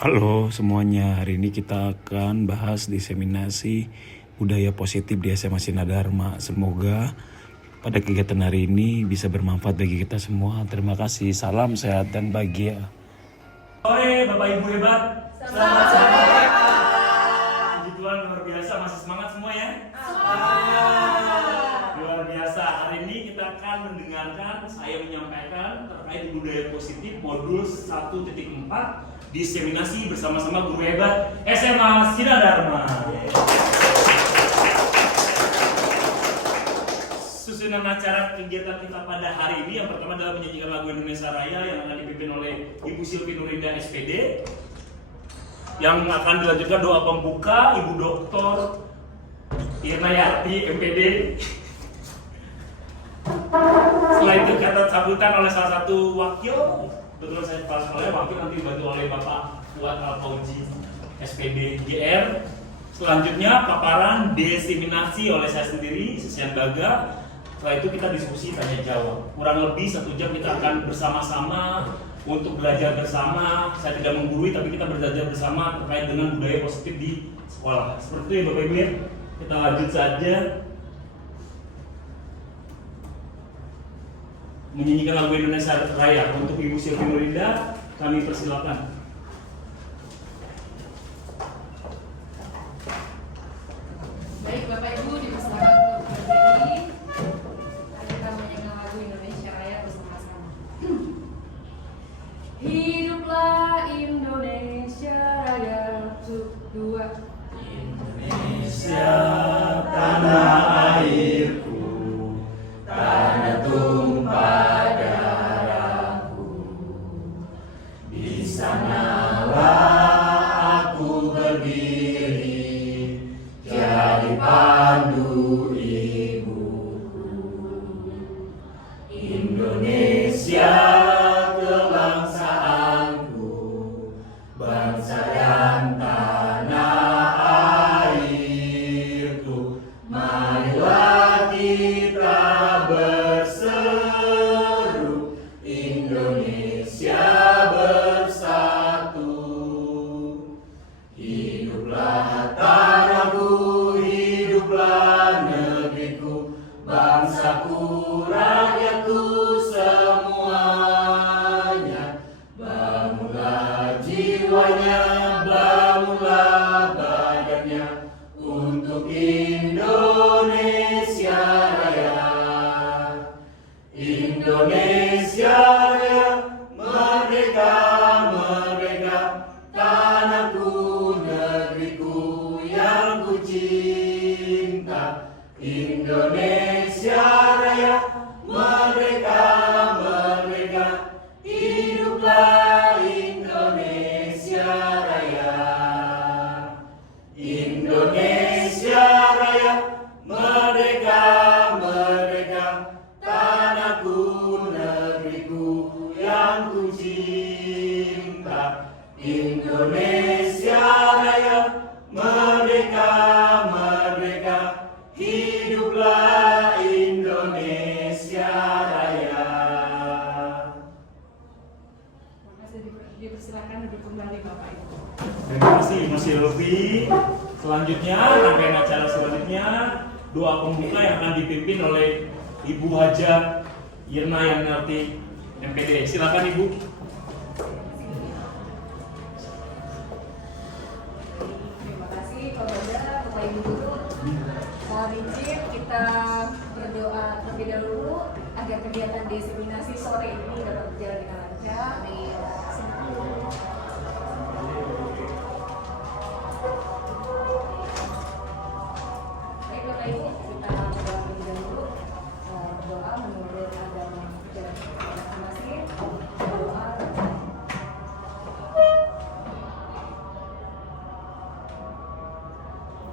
Halo semuanya, hari ini kita akan bahas diseminasi budaya positif di SMA Sinar Dharma. Semoga pada kegiatan hari ini bisa bermanfaat bagi kita semua. Terima kasih, salam sehat dan bahagia. Sore Bapak Ibu hebat. Selamat sore Pak. Puji Tuhan, luar biasa, masih semangat semua ya? Luar biasa, hari ini kita akan mendengarkan saya menyampaikan terkait budaya positif modul 1.4 diseminasi bersama-sama guru hebat SMA Sinar Dharma. Susunan acara kegiatan kita pada hari ini yang pertama adalah menyanyikan lagu Indonesia Raya yang akan dipimpin oleh Ibu Silvi Nurinda SPD, yang akan dilanjutkan doa pembuka Ibu Dr. Irna Yarti MPD. Setelah itu kata sambutan oleh salah satu wakil, betul saya kepala sekolah, wakil nanti dibantu oleh Bapak Fuad Alfauji SPD GR. Selanjutnya paparan diseminasi oleh saya sendiri, Sesian Gaga. Setelah itu kita diskusi tanya jawab. Kurang lebih 1 jam kita akan bersama-sama untuk belajar bersama. Saya tidak menggurui, tapi kita belajar bersama terkait dengan budaya positif di sekolah. Seperti itu ya Bapak Ibu ya. Kita lanjut saja. Menyanyikan lagu Indonesia Raya untuk Ibu Silvi Nurinda, kami persilakan. Baik Bapak Ibu, dipersilakan untuk berdiri. Kita menyanyikan lagu Indonesia Raya bersama-sama. Hiduplah Indonesia Raya untuk dua. Indonesia tanah airku, tanah tumpah darahku. Di sanalah aku berdiri, jadi pandu ibuku. Indonesia kebangsaanku, bangsa dan tanah airku. Marilah kita berseru, Indonesia bersatu. Hiduplah tanahku, hiduplah negeriku, bangsaku, rakyatku semuanya. Bangunlah jiwanya, bangunlah badannya untuk Indonesia Raya. Indonesia Raya, merdeka, merdeka, tanahku, negeriku yang ku cinta. Indonesia Raya, merdeka, merdeka, hiduplah Indonesia Raya. Indonesia Raya, merdeka, merdeka, tanahku, negeriku yang ku cinta. Indonesia Raya, merdeka, merdeka, hiduplah Indonesia Raya. Terima kasih, dipersilakan duduk kembali Bapak Ibu. Terima kasih Ibu Silvi. Selanjutnya, rangkaian acara selanjutnya doa pembuka yang akan dipimpin oleh Ibu Haja Irna Yarti MPD. Silakan Ibu. Terima kasih kepada Bapak Ibu Guru. Mohon izin kita berdoa terlebih dahulu agar kegiatan diseminasi sore ini dapat berjalan dengan lancar. Baik Bapak Ibu, kita berdoa terlebih dahulu. Berdoa menurut agama ajaran kita masing-masing. Berdoa.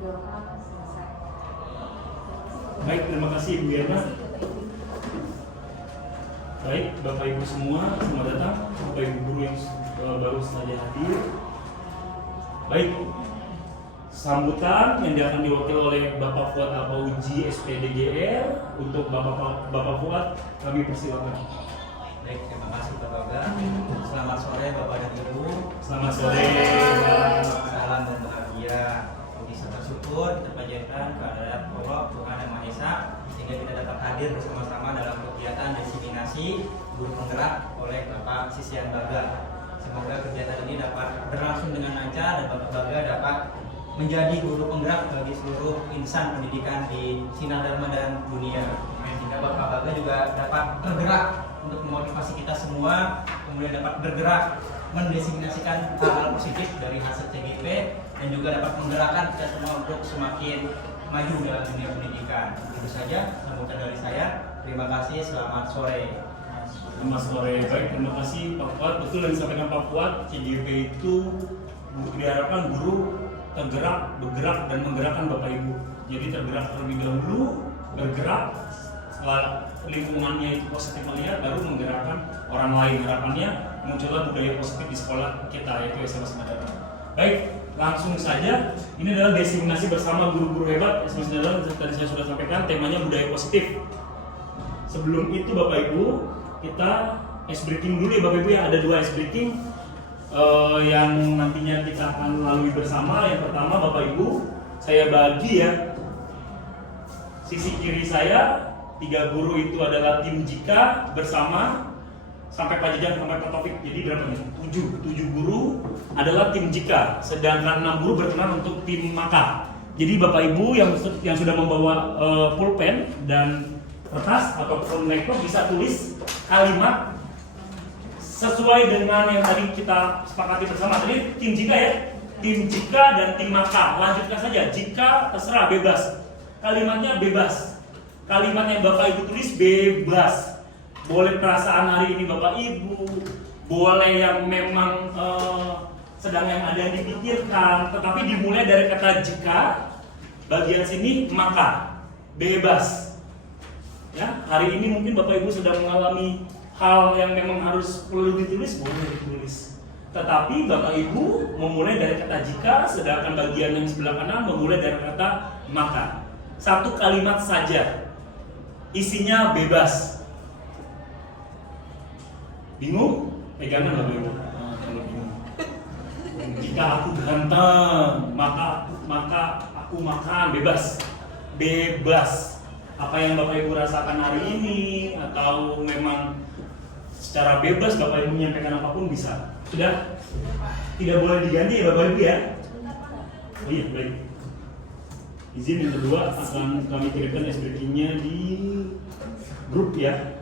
Doa selesai. Baik, terima kasih Ibu Irna. Baik, Bapak Ibu semua, selamat datang. Bapak Ibu guru yang baru saja hadir. Baik, sambutan yang akan diwakili oleh Bapak Fuad Alfauji SPD GR. Untuk Bapak Fuad, kami persilakan. Baik, terima kasih Pak Toga. Selamat sore Bapak dan Ibu. Selamat sore. Salam dan bahagia. Bisa bersyukur kita panjatkan kehadirat Allah Tuhan Yang Maha Esa sehingga kita dapat hadir bersama-sama dalam kegiatan desiminasi guru penggerak oleh Bapak Sisian Baga. Semoga kegiatan ini dapat berlangsung dengan lancar dan Bapak Baga dapat menjadi guru penggerak bagi seluruh insan pendidikan di Sinadharma dan dunia. Sehingga Bapak Baga juga dapat bergerak untuk memotivasi kita semua, kemudian dapat bergerak mendesiminasikan hal-hal positif dari hasil CGP dan juga dapat menggerakkan kita semua untuk semakin maju dalam dunia pendidikan. Itu saja sambutan dari saya. Terima kasih, selamat sore. Selamat sore. Baik, terima kasih Pak Fuad. Betul yang disampaikan Pak Fuad, CGP itu diharapkan guru tergerak, bergerak dan menggerakkan Bapak Ibu. Jadi tergerak terlebih dahulu, bergerak, setelah lingkungannya itu positif melihat, baru menggerakkan orang lain. Harapannya muncullah budaya positif di sekolah kita, yaitu SMA Sinadharma. Baik, langsung saja. Ini adalah desiminasi bersama guru-guru hebat SMA Sinadharma. Tadi saya sudah sampaikan, temanya budaya positif. Sebelum itu Bapak Ibu, kita ice breaking dulu ya Bapak Ibu, yang ada 2 ice breaking yang nantinya kita akan lalui bersama. Yang pertama Bapak Ibu, saya bagi ya. Sisi kiri saya 3 guru itu adalah tim Jika bersama sampai Pak Jajang sampai Pak Taufik. Jadi berapa nih? 7 guru adalah tim Jika, sedangkan 6 guru berkenan untuk tim Maka. Jadi Bapak Ibu yang sudah membawa pulpen dan kertas ataupun laptop bisa tulis kalimat sesuai dengan yang tadi kita sepakati bersama. Tadi tim Jika ya, tim Jika dan tim Maka. Lanjutkan saja. Jika terserah, bebas. Kalimatnya bebas. Kalimat yang Bapak Ibu tulis bebas. Boleh perasaan hari ini Bapak Ibu, boleh yang memang sedang yang ada yang dipikirkan, tetapi dimulai dari kata jika, bagian sini maka, bebas. Ya, hari ini mungkin Bapak Ibu sedang mengalami hal yang memang harus perlu ditulis, boleh ditulis. Tetapi Bapak Ibu memulai dari kata jika, sedangkan bagian yang sebelah kanan memulai dari kata maka. 1 kalimat saja. Isinya bebas. Bingung? Pegangan Bapak Ibu. Kalau bingung. Jika aku ganteng, maka aku makan, bebas. Bebas. Apa yang Bapak Ibu rasakan hari ini atau memang secara bebas Bapak Ibu menyampaikan apapun bisa. Sudah? Tidak boleh diganti ya Bapak Ibu ya? Oh iya, baik. Izin yang kedua akan kami kirimkan ice breaking-nya di grup ya.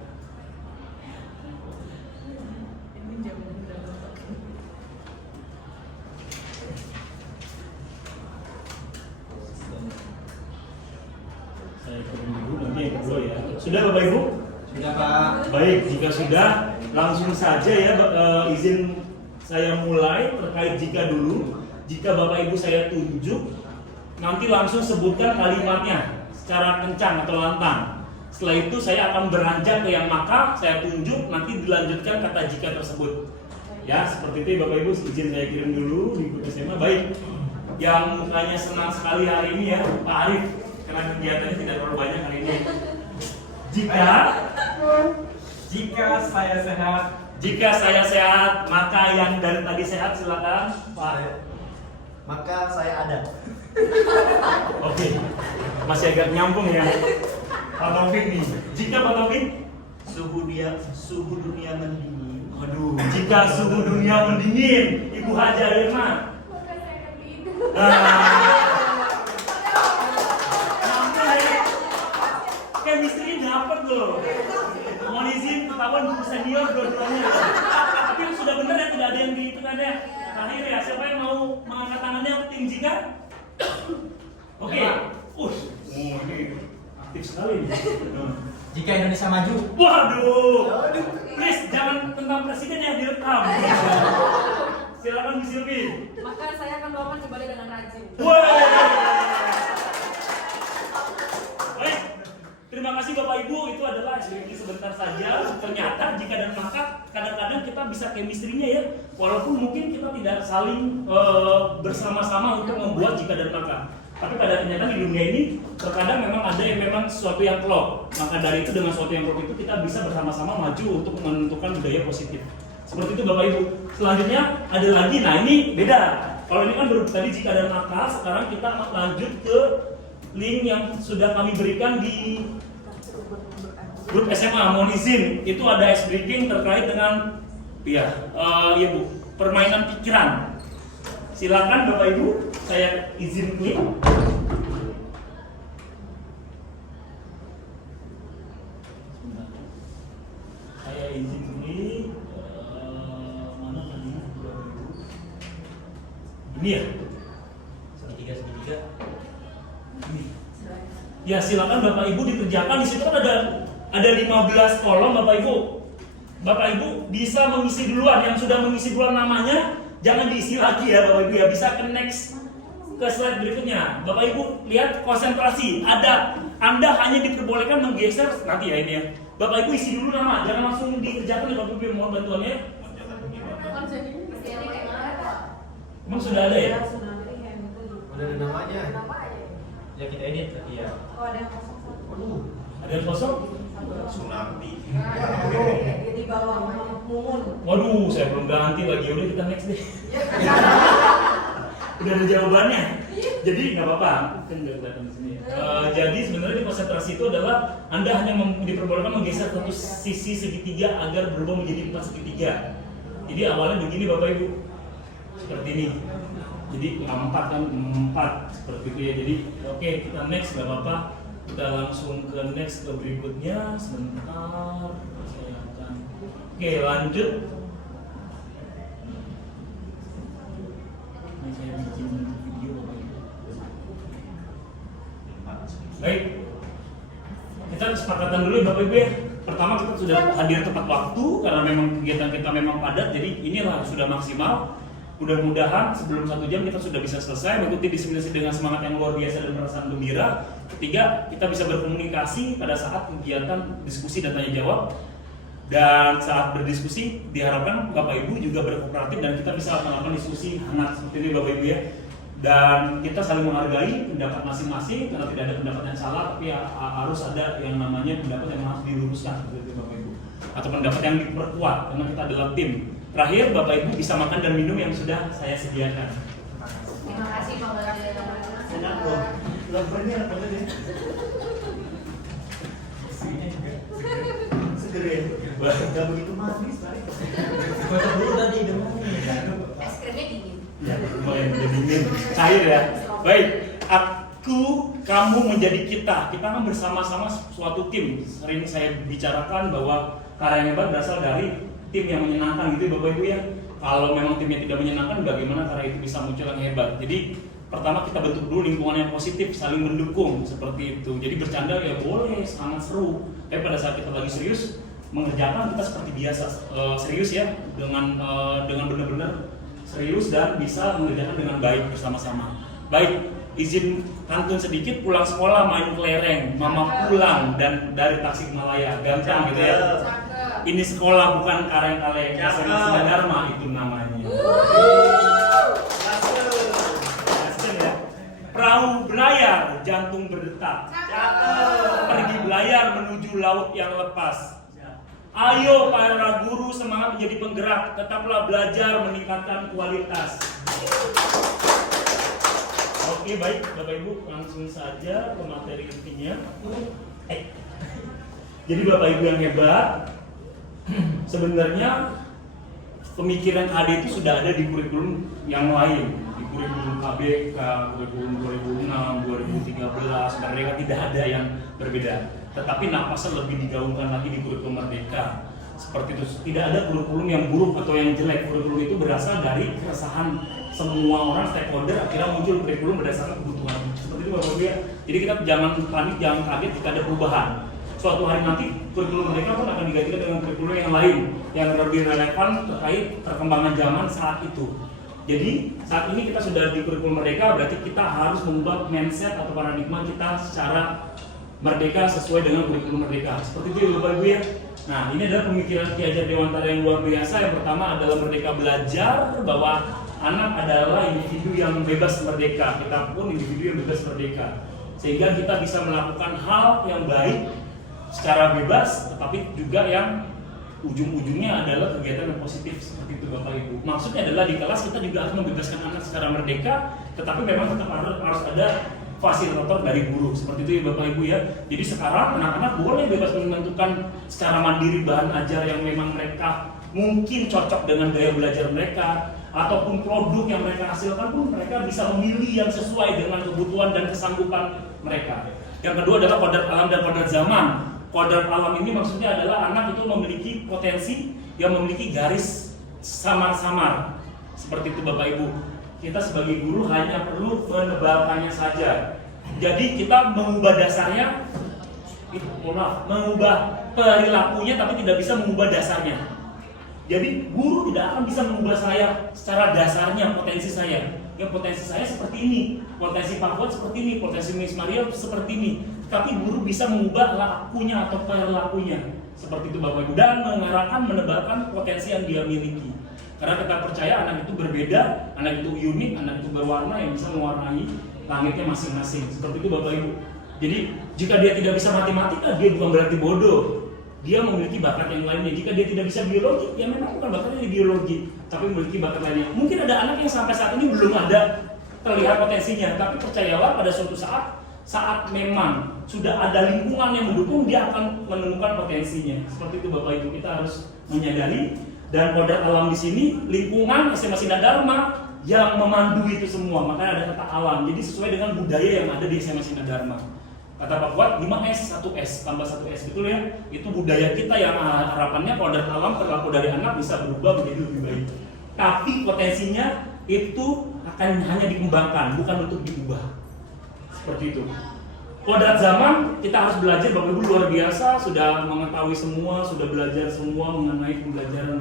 Saya kirim dulu nanti yang kedua ya. Sudah Bapak Ibu? Sudah Pak. Baik, jika sudah langsung saja ya izin saya mulai terkait jika dulu. Jika Bapak Ibu saya tunjuk, nanti langsung sebutkan kalimatnya secara kencang atau lantang. Setelah itu saya akan beranjak ke yang maka, saya tunjuk, nanti dilanjutkan kata jika tersebut. Ya, seperti itu Bapak Ibu, izin saya kirim dulu di grup SMA. Baik, yang mukanya senang sekali hari ini ya, Pak Arif, karena kegiatannya tidak terlalu banyak hari ini. Jika saya sehat, maka yang dari tadi sehat silakan Pak. Maka saya ada. Oke, masih agak nyambung ya Pak Taufik nih. Jika Pak Taufik Suhu dunia mendingin. Waduh, jika suhu dunia mendingin, Ibu Haja Irma. Maka saya akan tidur. Nyambung ya. Chemistry dapet loh. Mohon izin ketahuan buku senior dua-duanya. Tapi sudah benar ya, tidak ada yang dihitungannya. Terakhir ya, siapa yang mau mengangkat tangannya tim jika? Oke. Ini aktif sekali nih. Jika Indonesia maju. Waduh. Please jangan tentang presiden yang direkam. Silakan Bu Silvi. Maka saya akan melakukan ibadah dengan rajin. Baik. Terima kasih Bapak Ibu, itu adalah sedikit sebentar saja. Ternyata jika dan maka kadang-kadang kita bisa chemistry-nya ya. Walaupun mungkin kita tidak saling bersama-sama untuk membuat jika dan maka. Tapi pada kenyataan di dunia ini terkadang memang ada yang memang sesuatu yang klop. Maka dari itu dengan sesuatu yang klop itu kita bisa bersama-sama maju untuk menentukan budaya positif. Seperti itu Bapak Ibu. Selanjutnya ada lagi, nah ini beda. Kalau ini kan baru tadi jika ada nakal, sekarang kita lanjut ke link yang sudah kami berikan di grup SMA. Mohon izin, itu ada ice breaking terkait dengan ya Bu, permainan pikiran. Silakan Bapak Ibu, saya izin klik. Saya izin klik. Mana tadi? Ini ya? Segitiga. Ini. Ya silakan Bapak Ibu dikerjakan. Di situ kan ada 15 kolom Bapak Ibu. Bapak Ibu bisa mengisi duluan. Yang sudah mengisi duluan namanya jangan diisi lagi ya Bapak Ibu ya. Bisa ke next ke slide berikutnya. Bapak Ibu lihat konsentrasi. Anda hanya diperbolehkan menggeser nanti ya ini ya. Bapak Ibu isi dulu nama. Jangan langsung dikerjakan ya Bapak Ibu. Mohon bantuannya. Emang sudah ada ya? Udah ada namanya. Ya kita edit ya. Oh, ada yang kosong satu. Waduh, Ada yang kosong? tsunami. Di bawah Mumun. Waduh, saya belum ganti lagi. Udah kita next deh. Udah ada jawabannya. Jadi nggak apa-apa. Kan nggak kelihatan di sini. Jadi sebenarnya di konsentrasi itu adalah Anda hanya diperbolehkan menggeser satu sisi segitiga agar berubah menjadi 4 segitiga. Jadi awalnya begini Bapak Ibu. Seperti ini. Jadi 4 kan 4 seperti itu ya. Jadi oke, kita next nggak apa-apa. Kita langsung ke next ke berikutnya. Sebentar. Saya akan oke, lanjut. Ini saya bikin video Bapak Ibu. Baik. Kita kesepakatan dulu ya Bapak Ibu ya. Pertama kita sudah hadir tepat waktu karena memang kegiatan kita memang padat. Jadi inilah sudah maksimal. Mudah-mudahan sebelum 1 jam kita sudah bisa selesai mengikuti diseminasi dengan semangat yang luar biasa dan perasaan gembira. Ketiga, kita bisa berkomunikasi pada saat kegiatan diskusi dan tanya jawab. Dan saat berdiskusi diharapkan Bapak Ibu juga berkooperatif dan kita bisa melakukan diskusi hangat seperti ini Bapak Ibu ya. Dan kita saling menghargai pendapat masing-masing karena tidak ada pendapat yang salah, tapi harus ada yang namanya pendapat yang harus diluruskan seperti itu Bapak Ibu. Atau pendapat yang diperkuat karena kita adalah tim. Terakhir, Bapak Ibu bisa makan dan minum yang sudah saya sediakan. Terima kasih Pak Bapak. Enak loh. Lempernya apa tadi? Seger ya? Gak begitu manis Pak. Foto dulu tadi demamnya. Es krimnya dingin. Ya, lumayan udah dingin, cair ya. Baik, kamu menjadi kita. Kita kan bersama-sama suatu tim. Sering saya bicarakan bahwa karya yang hebat berasal dari tim yang menyenangkan gitu Bapak Ibu ya. Kalau memang timnya tidak menyenangkan, bagaimana karya itu bisa muncul yang hebat. Jadi pertama kita bentuk dulu lingkungan yang positif, saling mendukung seperti itu. Jadi bercanda ya boleh, sangat seru. Tapi pada saat kita lagi serius mengerjakan, kita seperti biasa serius ya, dengan benar-benar serius dan bisa mengerjakan dengan baik bersama-sama. Baik, izin pantun sedikit. Pulang sekolah main kelereng, mama pulang dan dari Tasikmalaya. Gampang gitu ya. Ini sekolah bukan kaleng-kaleng, SMA Dharma itu namanya. Gasken ya. Perahu belayar, jantung berdetak. Pergi belayar menuju laut yang lepas. Ayo para guru semangat menjadi penggerak, tetaplah belajar meningkatkan kualitas. Oke baik Bapak Ibu, langsung saja ke materi intinya. Jadi Bapak Ibu yang hebat, sebenarnya pemikiran KD itu sudah ada di kurikulum yang lain, di kurikulum KBK, kurikulum 2006, 2013, mereka tidak ada yang berbeda. Tetapi napasnya lebih digaungkan lagi di kurikulum Merdeka. Seperti itu, tidak ada kurikulum yang buruk atau yang jelek. Kurikulum itu berasal dari keresahan semua orang stakeholder, akhirnya muncul kurikulum berdasarkan kebutuhan. Seperti itu Bapak Ibu ya. Jadi kita jangan panik, jangan kaget jika ada perubahan. Suatu hari nanti kurikulum Merdeka pun akan digantikan dengan kurikulum yang lain yang lebih relevan terkait perkembangan zaman saat itu. Jadi saat ini kita sudah di kurikulum Merdeka, berarti kita harus mengubah mindset atau paradigma kita secara merdeka sesuai dengan kurikulum Merdeka. Seperti itu Bapak Ibu ya. Nah ini adalah pemikiran Ki Hajar Dewantara yang luar biasa. Yang pertama adalah Merdeka belajar, bahwa anak adalah individu yang bebas merdeka, kita pun individu yang bebas merdeka, sehingga kita bisa melakukan hal yang baik secara bebas, tetapi juga yang ujung-ujungnya adalah kegiatan yang positif seperti itu Bapak Ibu. Maksudnya adalah di kelas kita juga harus membebaskan anak secara merdeka, tetapi memang tetap harus ada fasilitator dari guru seperti itu ya Bapak Ibu ya. Jadi sekarang anak-anak boleh bebas menentukan secara mandiri bahan ajar yang memang mereka mungkin cocok dengan gaya belajar mereka, ataupun produk yang mereka hasilkan pun mereka bisa memilih yang sesuai dengan kebutuhan dan kesanggupan mereka. Yang kedua adalah kodrat alam dan kodrat zaman. Kodrat alam ini maksudnya adalah anak itu memiliki potensi yang memiliki garis samar-samar. Seperti itu Bapak Ibu. Kita sebagai guru hanya perlu menebalkannya saja. Jadi kita mengubah dasarnya, mengubah perilakunya tapi tidak bisa mengubah dasarnya. Jadi guru tidak akan bisa mengubah saya secara dasarnya potensi saya. Yang potensi saya seperti ini, potensi Pak Fuad seperti ini, potensi Miss Maria seperti ini. Tapi guru bisa mengubah lakunya atau perilakunya seperti itu Bapak Ibu, dan mengarahkan, menebalkan potensi yang dia miliki. Karena kita percaya anak itu berbeda, anak itu unik, anak itu berwarna yang bisa mewarnai langitnya masing-masing. Seperti itu Bapak Ibu. Jadi jika dia tidak bisa matematika, dia bukan berarti bodoh. Dia memiliki bakat yang lainnya. Jika dia tidak bisa biologi, ya memang bukan bakatnya di biologi, tapi memiliki bakat lainnya. Mungkin ada anak yang sampai saat ini belum ada terlihat potensinya, tapi percayalah pada suatu saat memang sudah ada lingkungan yang mendukung, dia akan menemukan potensinya. Seperti itu Bapak Ibu, kita harus menyadari. Dan kodrat alam di sini, lingkungan SMA Sinar Dharma yang memandu itu semua. Makanya ada kata alam. Jadi sesuai dengan budaya yang ada di SMA Sinar Dharma. Kata Pak Fuad, 5S, 1S, tambah 1S, betul ya? Itu budaya kita yang harapannya kodrat alam perilaku dari anak bisa berubah menjadi lebih baik. Tapi potensinya itu akan hanya dikembangkan, bukan untuk diubah. Seperti itu. Kodrat zaman, kita harus belajar, Bapak Ibu luar biasa, sudah mengetahui semua, sudah belajar semua mengenai pembelajaran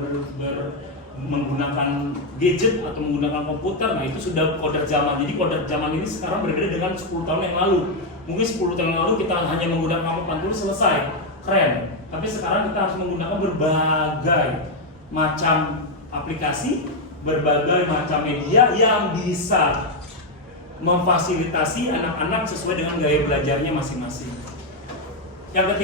menggunakan gadget atau menggunakan komputer. Nah itu sudah kodrat zaman. Jadi kodrat zaman ini sekarang berbeda dengan 10 tahun yang lalu. Mungkin 10 tahun yang lalu kita hanya menggunakan papan tulis selesai, keren. Tapi sekarang kita harus menggunakan berbagai macam aplikasi, berbagai macam media yang bisa memfasilitasi anak-anak sesuai dengan gaya belajarnya masing-masing. Yang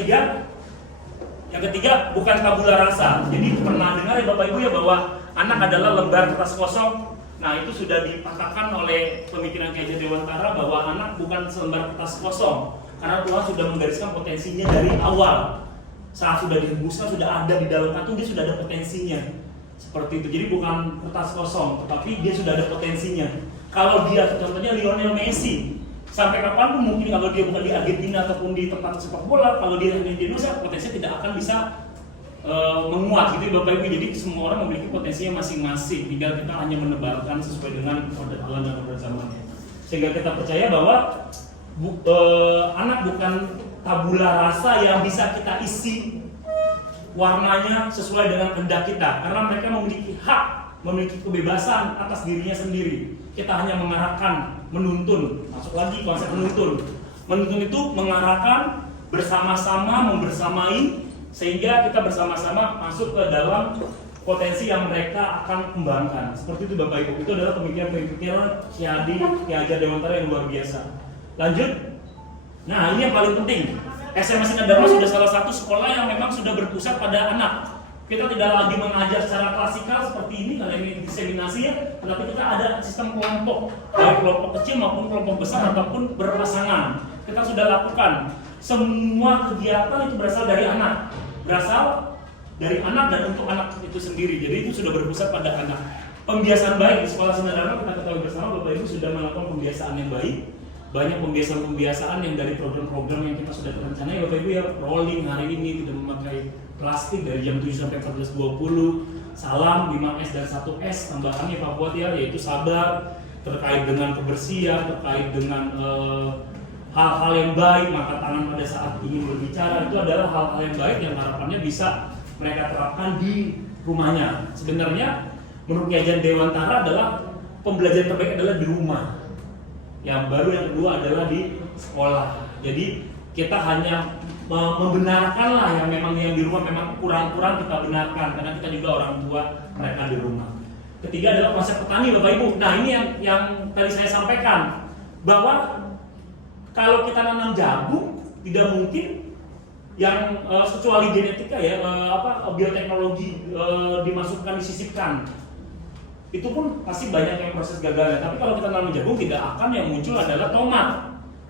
ketiga bukan tabula rasa. Jadi pernah dengar ya Bapak Ibu ya bahwa anak adalah lembar kertas kosong. Nah itu sudah dipatahkan oleh pemikiran Ki Hajar Dewantara bahwa anak bukan selembar kertas kosong, karena Tuhan sudah menggariskan potensinya dari awal. Saat sudah dihembuskan, sudah ada di dalam kantung, dia sudah ada potensinya. Seperti itu. Jadi bukan kertas kosong, tetapi dia sudah ada potensinya. Kalau dia contohnya Lionel Messi, sampai kapanpun mungkin kalau dia bukan di Argentina ataupun di tempat sepak bola, kalau dia di Indonesia potensinya tidak akan bisa menguat gitu Bapak Ibu. Jadi semua orang memiliki potensinya masing-masing, tinggal kita hanya menebalkan sesuai dengan kodrat alam dan kodrat zamannya. Sehingga kita percaya bahwa anak bukan tabula rasa yang bisa kita isi warnanya sesuai dengan kehendak kita, karena mereka memiliki hak, memiliki kebebasan atas dirinya sendiri. Kita hanya mengarahkan, menuntun. Masuk lagi konsep menuntun. Menuntun itu mengarahkan, bersama-sama, membersamai, sehingga kita bersama-sama masuk ke dalam potensi yang mereka akan kembangkan. Seperti itu Bapak Ibu. Itu adalah pemikiran Ki Hajar Dewantara yang luar biasa. Lanjut. Nah ini yang paling penting. SMA Sinar Dharma sudah salah satu sekolah yang memang sudah berpusat pada anak. Kita tidak lagi mengajar secara klasikal seperti ini karena ini diseminasi ya, tetapi kita ada sistem kelompok, baik kelompok kecil maupun kelompok besar ataupun berpasangan. Kita sudah lakukan. Semua kegiatan itu berasal dari anak, dan untuk anak itu sendiri. Jadi itu sudah berpusat pada anak. Pembiasaan baik di sekolah Sinar Dharma kita ketahui bersama Bapak Ibu sudah melakukan pembiasaan yang baik. Banyak pembiasaan-pembiasaan yang dari program-program yang kita sudah rencanai Bapak Ibu ya, rolling hari ini tidak memakai plastik dari jam 7 sampai 14.20, salam 5S dan 1S tambahannya Pak Fuad ya, yaitu sabar, terkait dengan kebersihan, terkait dengan hal-hal yang baik, maka tangan pada saat ingin berbicara, itu adalah hal-hal yang baik yang harapannya bisa mereka terapkan di rumahnya. Sebenarnya menurut Ki Hajar Dewantara adalah pembelajaran terbaik adalah di rumah. Yang baru yang kedua adalah di sekolah. Jadi kita hanya membenarkan lah yang memang yang di rumah memang kurang-kurang kita benarkan, karena kita juga orang tua mereka di rumah. Ketiga adalah konsep petani, Bapak Ibu. Nah, ini yang tadi saya sampaikan, bahwa kalau kita nanam jagung tidak mungkin yang kecuali genetika ya, bioteknologi dimasukkan, disisipkan. Itu pun pasti banyak yang proses gagalnya. Tapi kalau kita nanam jagung, tidak akan yang muncul adalah tomat.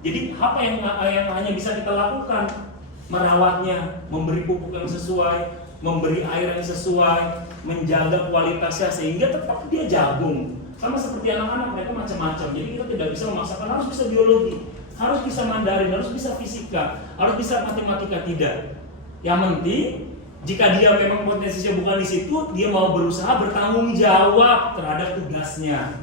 Jadi apa yang hanya bisa kita lakukan? Merawatnya, memberi pupuk yang sesuai, memberi air yang sesuai, menjaga kualitasnya sehingga tetap dia jagung. Sama seperti anak-anak, mereka macam-macam. Jadi kita tidak bisa memaksakan harus bisa biologi, harus bisa Mandarin, harus bisa fisika, harus bisa matematika, tidak. Yang penting jika dia memang potensinya bukan di situ, dia mau berusaha bertanggung jawab terhadap tugasnya,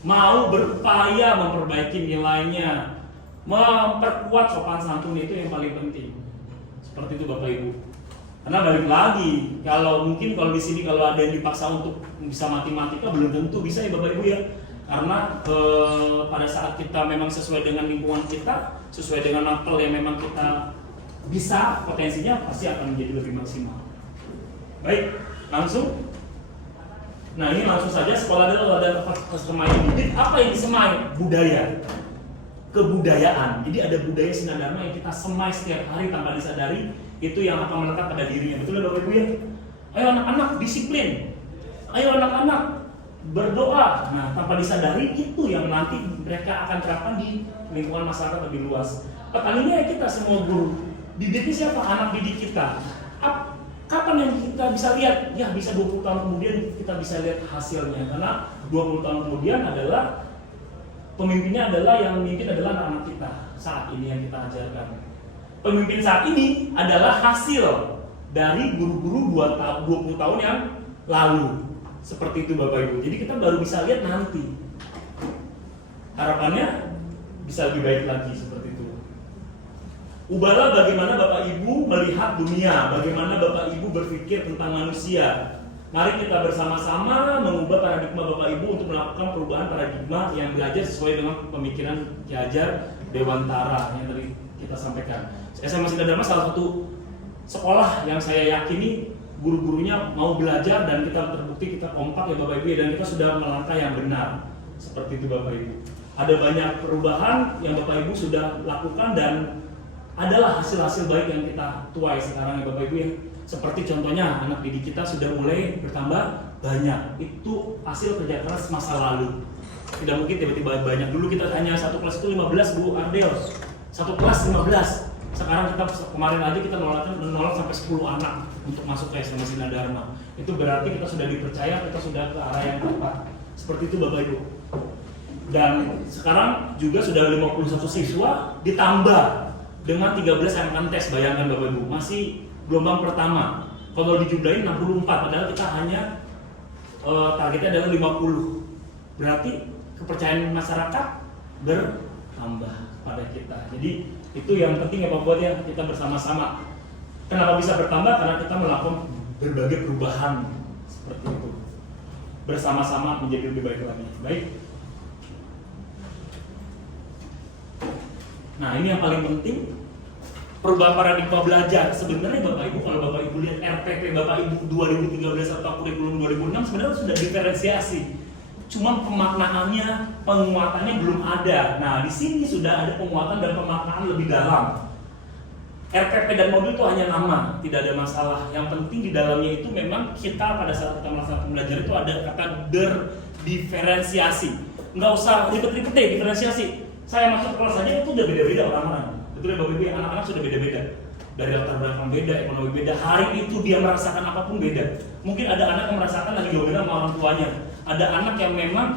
mau berupaya memperbaiki nilainya, memperkuat sopan santun, itu yang paling penting. Seperti itu Bapak Ibu. Karena balik lagi, kalau di sini kalau ada yang dipaksa untuk bisa matematika belum tentu bisa ya Bapak Ibu ya. Karena pada saat kita memang sesuai dengan lingkungan kita, sesuai dengan apel yang memang kita bisa, potensinya pasti akan menjadi lebih maksimal. Baik, langsung. Nah, ini langsung saja sekolah ada semai didik. Apa yang disemai? Budaya, kebudayaan. Jadi ada budaya Sinadharma yang kita semai setiap hari tanpa disadari, itu yang akan melekat pada dirinya. Betul ya Bapak Ibu ya? Ayo anak-anak disiplin. Ayo anak-anak berdoa. Nah, tanpa disadari itu yang nanti mereka akan terapkan di lingkungan masyarakat lebih luas. Petaninya ya kita semua guru. Didiknya siapa? Anak didik kita. Kapan yang kita bisa lihat? Ya bisa 20 tahun kemudian kita bisa lihat hasilnya. Karena 20 tahun kemudian adalah pemimpinnya adalah yang memimpin adalah anak-anak kita saat ini yang kita ajarkan. Pemimpin saat ini adalah hasil dari guru-guru 20 tahun yang lalu. Seperti itu Bapak Ibu. Jadi kita baru bisa lihat nanti. Harapannya bisa lebih baik lagi seperti itu. Ubahlah bagaimana Bapak Ibu melihat dunia, bagaimana Bapak Ibu berpikir tentang manusia. Mari kita bersama-sama mengubah paradigma Bapak Ibu untuk melakukan perubahan paradigma yang belajar sesuai dengan pemikiran Ki Hajar Dewantara yang tadi kita sampaikan. SMA Sinadharma salah satu sekolah yang saya yakini guru-gurunya mau belajar dan kita terbukti kita kompak ya Bapak Ibu dan kita sudah melangkah yang benar. Seperti itu Bapak Ibu. Ada banyak perubahan yang Bapak Ibu sudah lakukan dan adalah hasil-hasil baik yang kita tuai sekarang ya Bapak Ibu ya. Seperti contohnya anak didik kita sudah mulai bertambah banyak. Itu hasil kerja keras masa lalu. Tidak mungkin tiba-tiba banyak. Dulu kita hanya satu kelas itu 15 Bu Ardel. Satu kelas 15. Sekarang kita kemarin aja kita menolak sampai 10 anak untuk masuk ke SMA Sinadharma. Itu berarti kita sudah dipercaya, kita sudah ke arah yang tepat. Seperti itu Bapak Ibu. Dan sekarang juga sudah 51 siswa ditambah dengan 13 yang akan tes. Bayangkan Bapak Ibu, masih gelombang pertama. Kalau dijumlahin 64, padahal kita hanya targetnya adalah 50. Berarti kepercayaan masyarakat bertambah pada kita. Jadi itu yang penting ya Pak Buat ya, kita bersama-sama. Kenapa bisa bertambah? Karena kita melakukan berbagai perubahan seperti itu. Bersama-sama menjadi lebih baik lagi. Baik. Nah, ini yang paling penting. Perubahan paradigma belajar. Sebenarnya Bapak Ibu, kalau Bapak Ibu lihat RPP Bapak Ibu 2013 atau kurikulum 2006 sebenarnya sudah diferensiasi. Cuma pemaknaannya, penguatannya belum ada. Nah, di sini sudah ada penguatan dan pemaknaan lebih dalam. RPP dan modul itu hanya nama, tidak ada masalah. Yang penting di dalamnya itu memang kita pada saat kita melaksanakan pembelajaran itu ada kata berdiferensiasi. Nggak usah ribet-ribet deh diferensiasi. Saya masuk kelas saja itu udah beda-beda orang-orang. Betul ya Bapak Ibu, anak-anak sudah beda-beda. Dari latar belakang beda, ekonomi beda. Hari itu dia merasakan apapun beda. Mungkin ada anak yang merasakan lagi jauh-jauh sama orang tuanya. Ada anak yang memang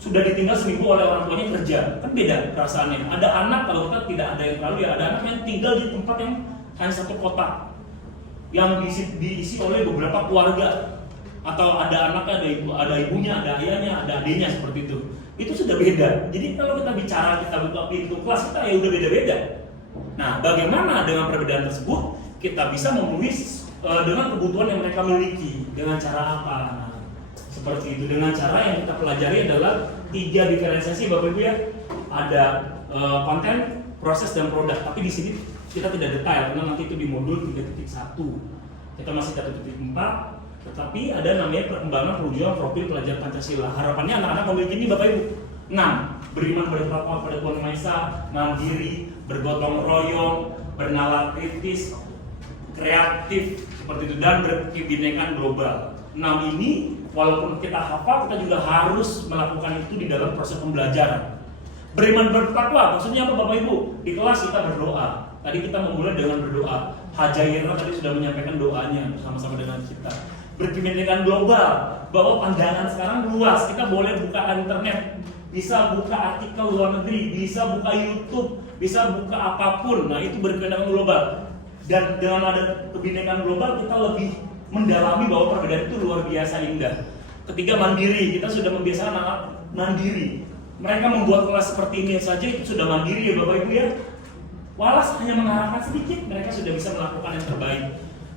sudah ditinggal seminggu oleh orang tuanya kerja, kan beda perasaannya. Ada anak kalau kita tidak ada yang terlalu ya, ada anak yang tinggal di tempat yang hanya satu kotak, yang diisi oleh beberapa keluarga, atau ada anaknya, ada ibunya, ada ayahnya, ada adiknya seperti itu. Itu sudah beda. Jadi kalau kita bicara kita buka pintu kelas kita ya udah beda-beda. Nah, bagaimana dengan perbedaan tersebut kita bisa memenuhi dengan kebutuhan yang mereka miliki dengan cara apa? Nah, seperti itu dengan cara yang kita pelajari adalah 3 diferensiasi Bapak Ibu ya. Ada konten, proses dan produk. Tapi di sini kita tidak detail karena nanti itu di modul 3.1. Kita masih 1.4. Tetapi ada namanya perkembangan perwujudan profil pelajar Pancasila. Harapannya anak-anak memiliki ini Bapak Ibu. 6. Beriman bertakwa pada Tuhan Maha Esa, mandiri, bergotong royong, bernalar kritis, kreatif seperti itu, dan berkebinekaan global. 6 ini walaupun kita hafal, kita juga harus melakukan itu di dalam proses pembelajaran. Beriman bertakwa maksudnya apa Bapak Ibu? Di kelas kita berdoa. Tadi kita memulai dengan berdoa. Hajairah tadi sudah menyampaikan doanya bersama-sama dengan kita. Berkebinekaan global, bahwa pandangan sekarang luas. Kita boleh buka internet, bisa buka artikel luar negeri, bisa buka YouTube, bisa buka apapun. Nah, itu berkebinekaan global. Dan dengan ada kebinekaan global, kita lebih mendalami bahwa perbedaan itu luar biasa indah. Ketiga, mandiri. Kita sudah membiasakan anak mandiri. Mereka membuat kelas seperti ini saja itu sudah mandiri ya Bapak Ibu ya. Walas hanya mengarahkan sedikit, mereka sudah bisa melakukan yang terbaik.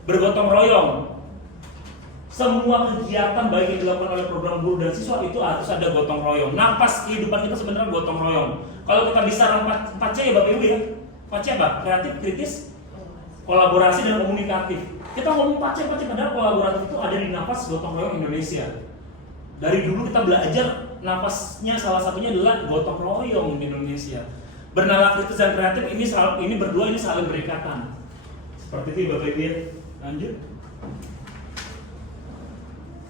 Bergotong royong. Semua kegiatan baik yang dilakukan oleh program guru dan siswa itu harus ada gotong royong. Nafas kehidupan kita sebenarnya gotong royong. Kalau kita bisa 4C ya Bapak Ibu ya. 4C apa? Kreatif, kritis, kolaborasi, dan komunikatif. Kita ngomong 4C padahal kolaboratif itu ada di nafas gotong royong Indonesia. Dari dulu kita belajar nafasnya salah satunya adalah gotong royong di Indonesia. Bernalar kritis dan kreatif ini berdua ini saling berikatan. Seperti itu Bapak Ibu ya. Lanjut.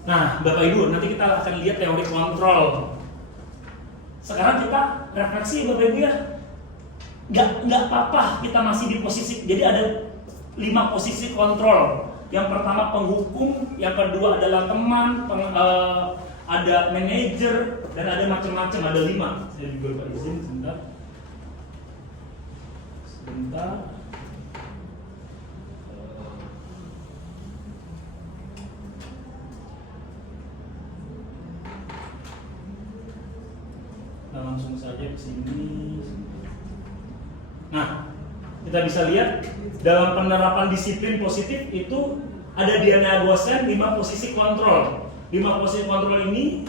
Nah, Bapak Ibu, nanti kita akan lihat teori kontrol. Sekarang kita refleksi Bapak Ibu ya. Nggak apa-apa kita masih di posisi. Jadi ada 5 posisi kontrol. Yang pertama penghukum, yang kedua adalah teman, ada manajer, dan ada macam-macam, ada 5. Saya juga lupa izin sebentar. Kita langsung saja ke sini. Nah, kita bisa lihat dalam penerapan disiplin positif itu ada Diana Gosen 5 posisi kontrol. 5 posisi kontrol ini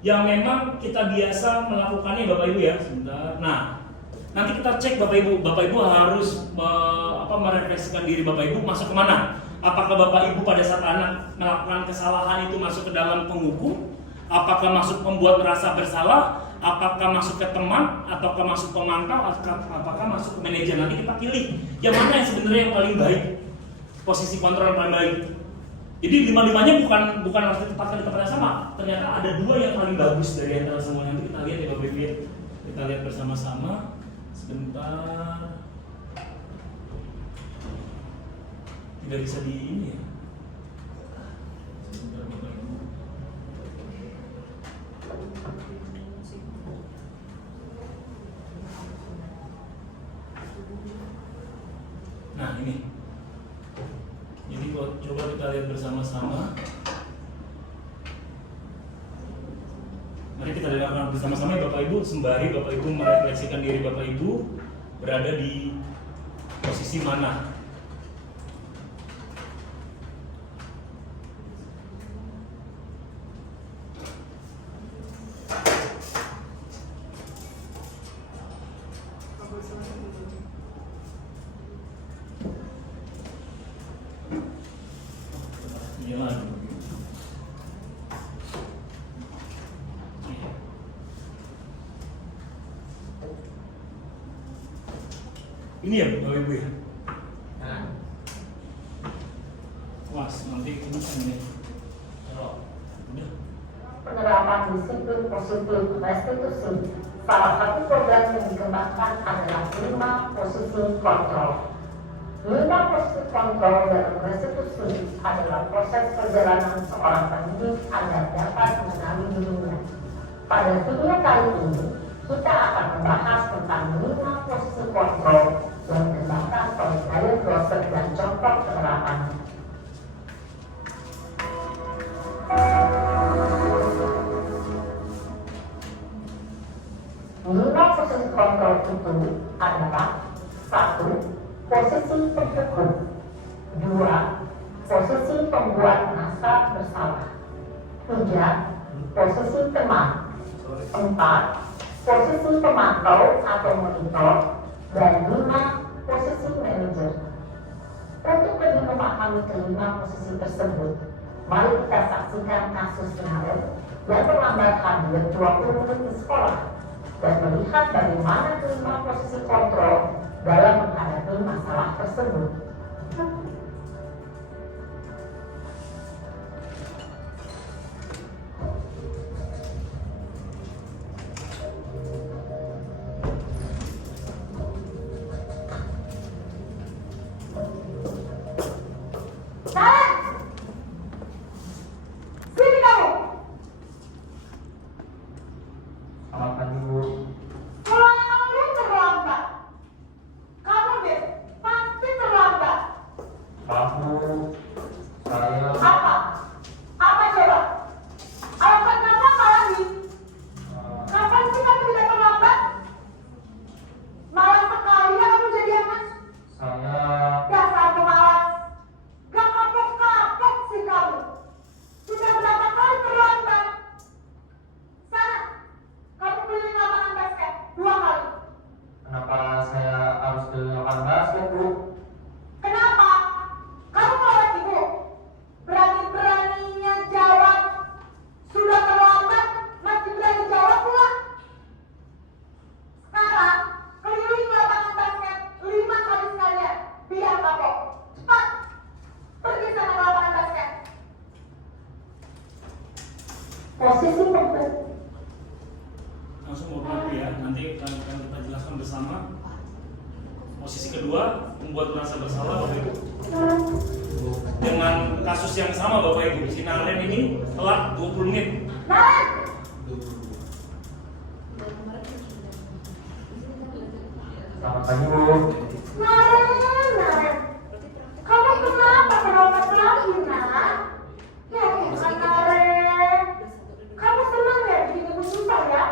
yang memang kita biasa melakukannya Bapak Ibu ya. Sebentar. Nah, nanti kita cek Bapak Ibu. Bapak Ibu harus merefleksikan diri Bapak Ibu masuk kemana. Apakah Bapak Ibu pada saat anak melakukan kesalahan itu masuk ke dalam penghukum? Apakah masuk pembuat merasa bersalah? Apakah masuk ke teman? Ataukah masuk pemantau? Apakah masuk ke manajer? Nanti kita pilih yang mana yang sebenarnya yang paling baik. Posisi kontrol yang paling baik. Jadi 5-5-nya bukan harus ditempatkan di tempat yang sama. Ternyata ada 2 yang paling bagus dari antara semua. Nanti kita lihat ya Bapak Ibu. Kita lihat bersama-sama. Sebentar. Tidak bisa di ini ya. Sebentar Bapak Ibu. Nah ini. Jadi coba kita lihat bersama-sama. Mari kita lakukan bersama-sama ya Bapak Ibu, sembari Bapak Ibu merefleksikan diri Bapak Ibu berada di posisi mana. Ini ya Bapak Ibu ya. Was nanti ini. Udah. Penerapan disiplin positif restitusi, salah satu program yang dikembangkan adalah 5 posisi kontrol. 5 posisi kontrol dalam restitusi adalah proses perjalanan seorang pendidik agar dapat mengenali dirinya. Pada video kali ini, kita akan membahas tentang 5 posisi kontrol yang dikembangkan oleh Diana Gosen dan contoh penerapannya. Lima posisi kontrol itu adalah 1. Posisi penghukum, 2. Posisi pembuat merasa bersalah, 3. Posisi teman, 4. Posisi pemantau atau monitor, dan 5. Posisi manajer. Untuk lebih memahami kelima posisi tersebut, Mari kita saksikan kasus Naren yang terlambat hadir 20 menit di sekolah dan melihat bagaimana kelima posisi kontrol dalam menghadapi masalah tersebut. Selamat pagi, Bu. Selalu terlambat. Kamu deh pasti terlambat. Maaf, Bu. Saya Apa? Apa coba? Alasan kamu apa lagi? Kapan sih kamu tidak terlambat? Malas sekali ya kamu jadi anak. saya Dasar pemalas. Gak kapok-kapok sih kamu. Sudah berapa kali terlambat? Sana, kamu keliling lapangan basket 2 kali. kenapa saya harus keliling lapangan basket, Bu? Kenapa? Kamu merawat ibu. Berani-beraninya jawab. Sudah terlambat, masih berani jawab pula. Sekarang, keliling lapangan basket 5 kali sekalian. Biar kapok. Cepat. Pergi sana ke lapangan basket. Posisi penting. Langsung ngobrol dulu ya, nanti akan kita jelaskan bersama. Posisi kedua, membuat merasa bersalah Bapak Ibu. Dengan kasus yang sama Bapak Ibu, si Naren ini telat 20 menit. Naren! Selamat pagi, Bu. Naren! Kamu kenapa terlambat lagi, nak? Ya Tuhan, Naren. Kamu senang ya bikin ibu susah ya?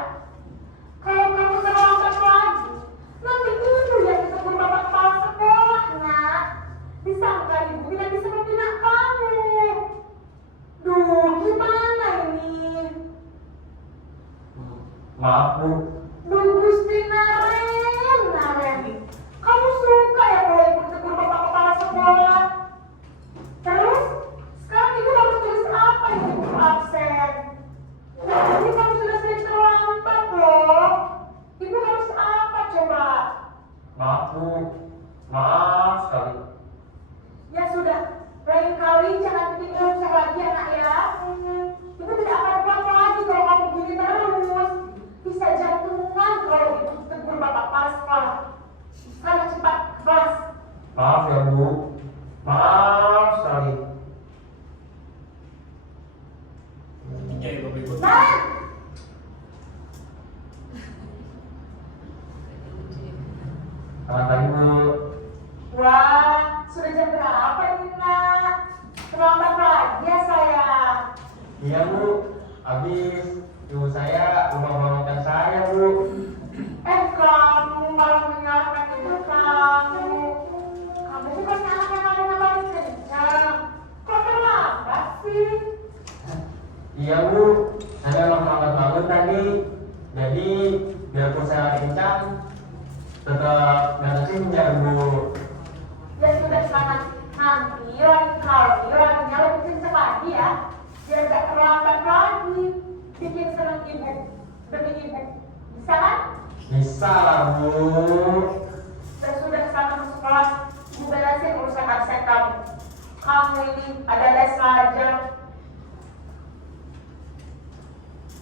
Kalau kamu terlambat lagi, nanti ibu yang ditegur bapak kepala sekolah, nak. Disangka ibu tidak bisa membina kamu. Duh, gimana ini? Maaf, Bu. Duh, Gusti Naren. Kamu suka ya kalau ibu tegur bapak kepala sekolah? Terus, sekarang ibu harus tulis apa ini ibu absen? Ini kamu sudah sering terlambat loh. Ibu harus apa coba? Maaf, Bu. Maaf sekali. Ya sudah, lain kali jangan bikin urusan lagi anak ya. Ibu tidak akan kuat lagi kalau kamu gini terus. Bisa jantungan kalau ibu tegur bapak kepala sekolah. Sana cepat ke kelas. Maaf ya, Bu. Maaf sekali. Ya Bapak Ibu. Naren! Selamat pagi, Bu. Wah, sudah jam berapa ini nak? Terlambat lagi ya saya. Iya, Bu. Habis ibu saya lupa bangunkan saya, Bu. Kamu malah menyalahkan ibu kamu. Kamu bukan anak yang ada yang paling kencang. Kok terlambat sih? Iya, Bu. Saya memang terlambat bangun tadi. Jadi biarpun saya lagi kencang, tetap nggak kencang, Bu. Ya sudah sekarang nanti lain kali laginya lebih kencang lagi ya. Biar gak terlambat lagi. Bikin senang ibu demi ibu. Bisa kan? Bisa lah, Bu. Dan sudah sana masuk kelas. Ibu beresin urusan absen kamu. Kamu ini ada les aja.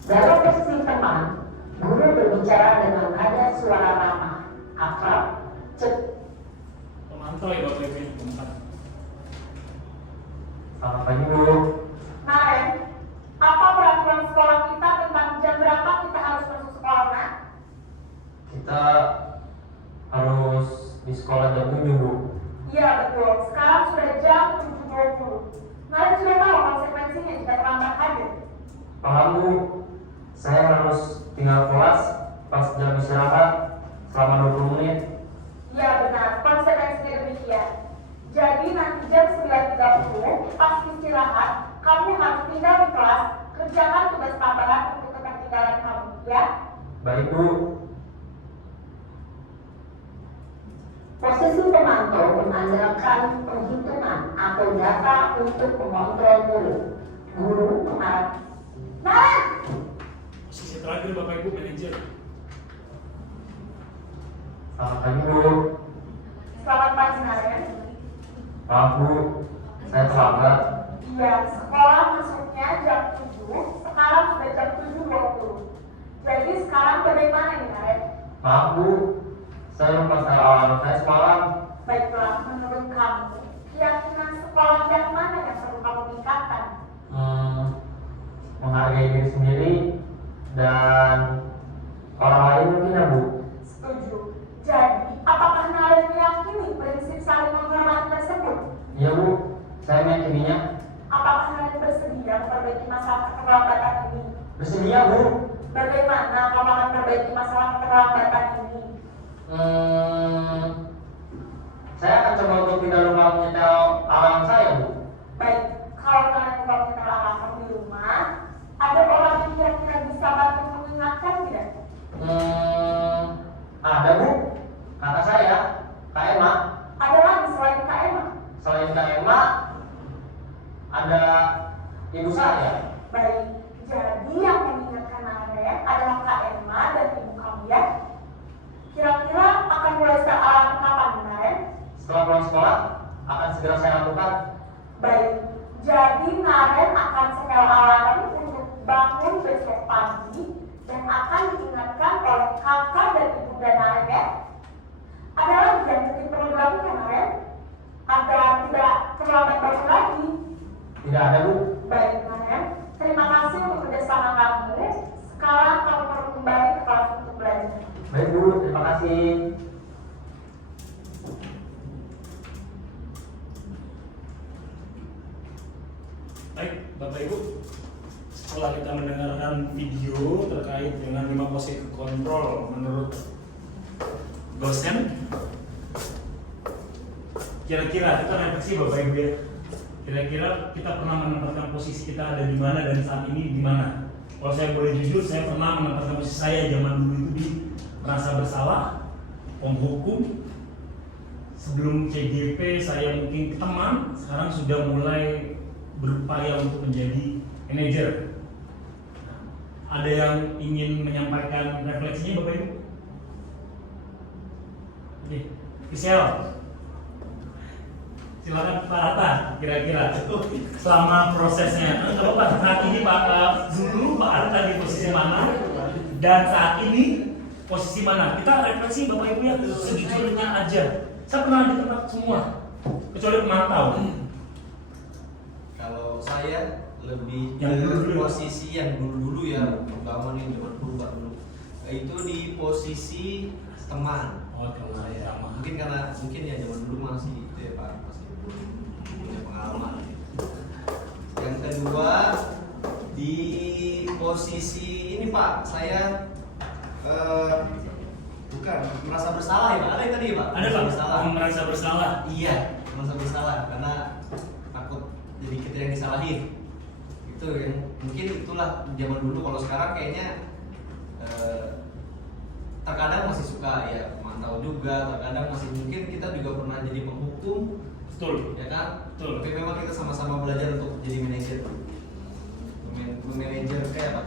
Dalam posisi teman, guru berbicara dengan nada suara ramah, akrab, Pemantau ya Bapak Ibu. Tempat. Selamat pagi, Bu. Naren, apa peraturan sekolah kita tentang jam berapa kita harus masuk sekolah, nak? Kita harus di sekolah jam 7, Bu. Iya betul, sekarang sudah jam 7.20. Naren sudah tahu konsekuensinya jika terlambat hadir. Paham, Bu. Saya harus tinggal kelas pas jam istirahat selama 20 menit. Iya benar, konsekuensinya demikian. Jadi nanti jam 9.30 pas istirahat, kamu harus tinggal di kelas, kerjakan tugas tambahan untuk ketertinggalan kamu, ya? Baik, Bu. posisi pemantau mengandalkan penghitungan atau data untuk mengontrol mulut. Guru mengarah. Naren! Posisi terakhir Bapak Ibu manajer. Selamat pagi Bu. Selamat pagi Naren. Maaf Bu, saya terlambat. Iya, sekolah masuknya jam 7, sekarang sudah jam 7.20. Jadi sekarang bagaimana nih Naren? Maaf Bu, saya lupa saya alarm saya semalam. Baiklah, menurut kamu, keyakinan sekolah yang mana yang perlu kamu tingkatkan? Menghargai diri sendiri dan orang lain mungkin ya Bu. Setuju. Jadi, apakah Naren meyakini prinsip saling menghormati tersebut? Iya Bu, saya meyakininya. Apakah Naren bersedia memperbaiki masalah keterlambatan ini? Bersedia Bu. Bagaimana kamu akan memperbaiki masalah keterlambatan ini? Saya akan coba untuk tidak lupa menyetel alarm saya Bu. Baik, kalau Naren lupa menyetel alarm di rumah, ada orang yang kira-kira bisa bantu mengingatkan tidak? Ada Bu, kakak saya, Kak Emma. Ada lagi selain Kak Emma? Selain Kak Emma, ada ibu saya. Baik, jadi yang mengingatkan Naren adalah Kak Emma dan ibu kamu ya? Kira-kira akan mulai setel alarm kapan Naren? Setelah pulang sekolah, akan segera saya lakukan. Baik, jadi Naren akan setel alarm untuk bangun besok pagi dan akan diingatkan oleh kakak dan ibunda Naren ya. Ada lagi yang mungkin perlu dilakukan Naren agar tidak terlambat bangun lagi. Tidak ada Bu. Baik Naren, terima kasih untuk kerjasama kamu. Sekarang kamu perlu kembali ke kelas untuk belajar. Baik Bu, terima kasih. Baik, Bapak Ibu, setelah kita mendengarkan video terkait dengan 5 posisi kontrol menurut dosen, kira-kira kita refleksi Bapak Ibu ya. Kira-kira kita pernah menempatkan posisi kita ada di mana dan saat ini di mana? Kalau saya boleh jujur, saya pernah menempatkan posisi saya zaman dulu itu di merasa bersalah, penghukum. Sebelum CGP saya mungkin teman, sekarang sudah mulai berupaya untuk menjadi manajer. Ada yang ingin menyampaikan refleksinya Bapak Ibu? Oke, Michelle. Silakan Pak Hatta, kira-kira selama prosesnya. Kalau Pak saat ini Pak dulu Pak Hatta di posisi mana dan saat ini posisi mana? Kita refleksi Bapak Ibu ya sejujurnya aja. Saya pernah di tempat semua, kecuali pemantau. Kalau saya lebih Yang dulu-dulu ya? posisi yang dulu-dulu ya, bangunin berubah dulu. Itu di posisi teman. Oh, teman Saya sama. mungkin karena ya zaman dulu masih itu ya Pak, masih belum punya pengalaman. Yang kedua di posisi ini Pak, saya bukan merasa bersalah ya Pak. Ada yang tadi ya Pak? Ada Pak, bersalah. merasa bersalah. Iya, merasa bersalah karena takut jadi kita yang disalahin. Itu yang mungkin itulah zaman dulu. Kalau sekarang kayaknya terkadang masih suka ya memantau juga, terkadang masih mungkin kita juga pernah jadi penghukum, Betul. ya kan? Betul. Tapi memang kita sama-sama belajar untuk jadi manajer, manajer kayak apa?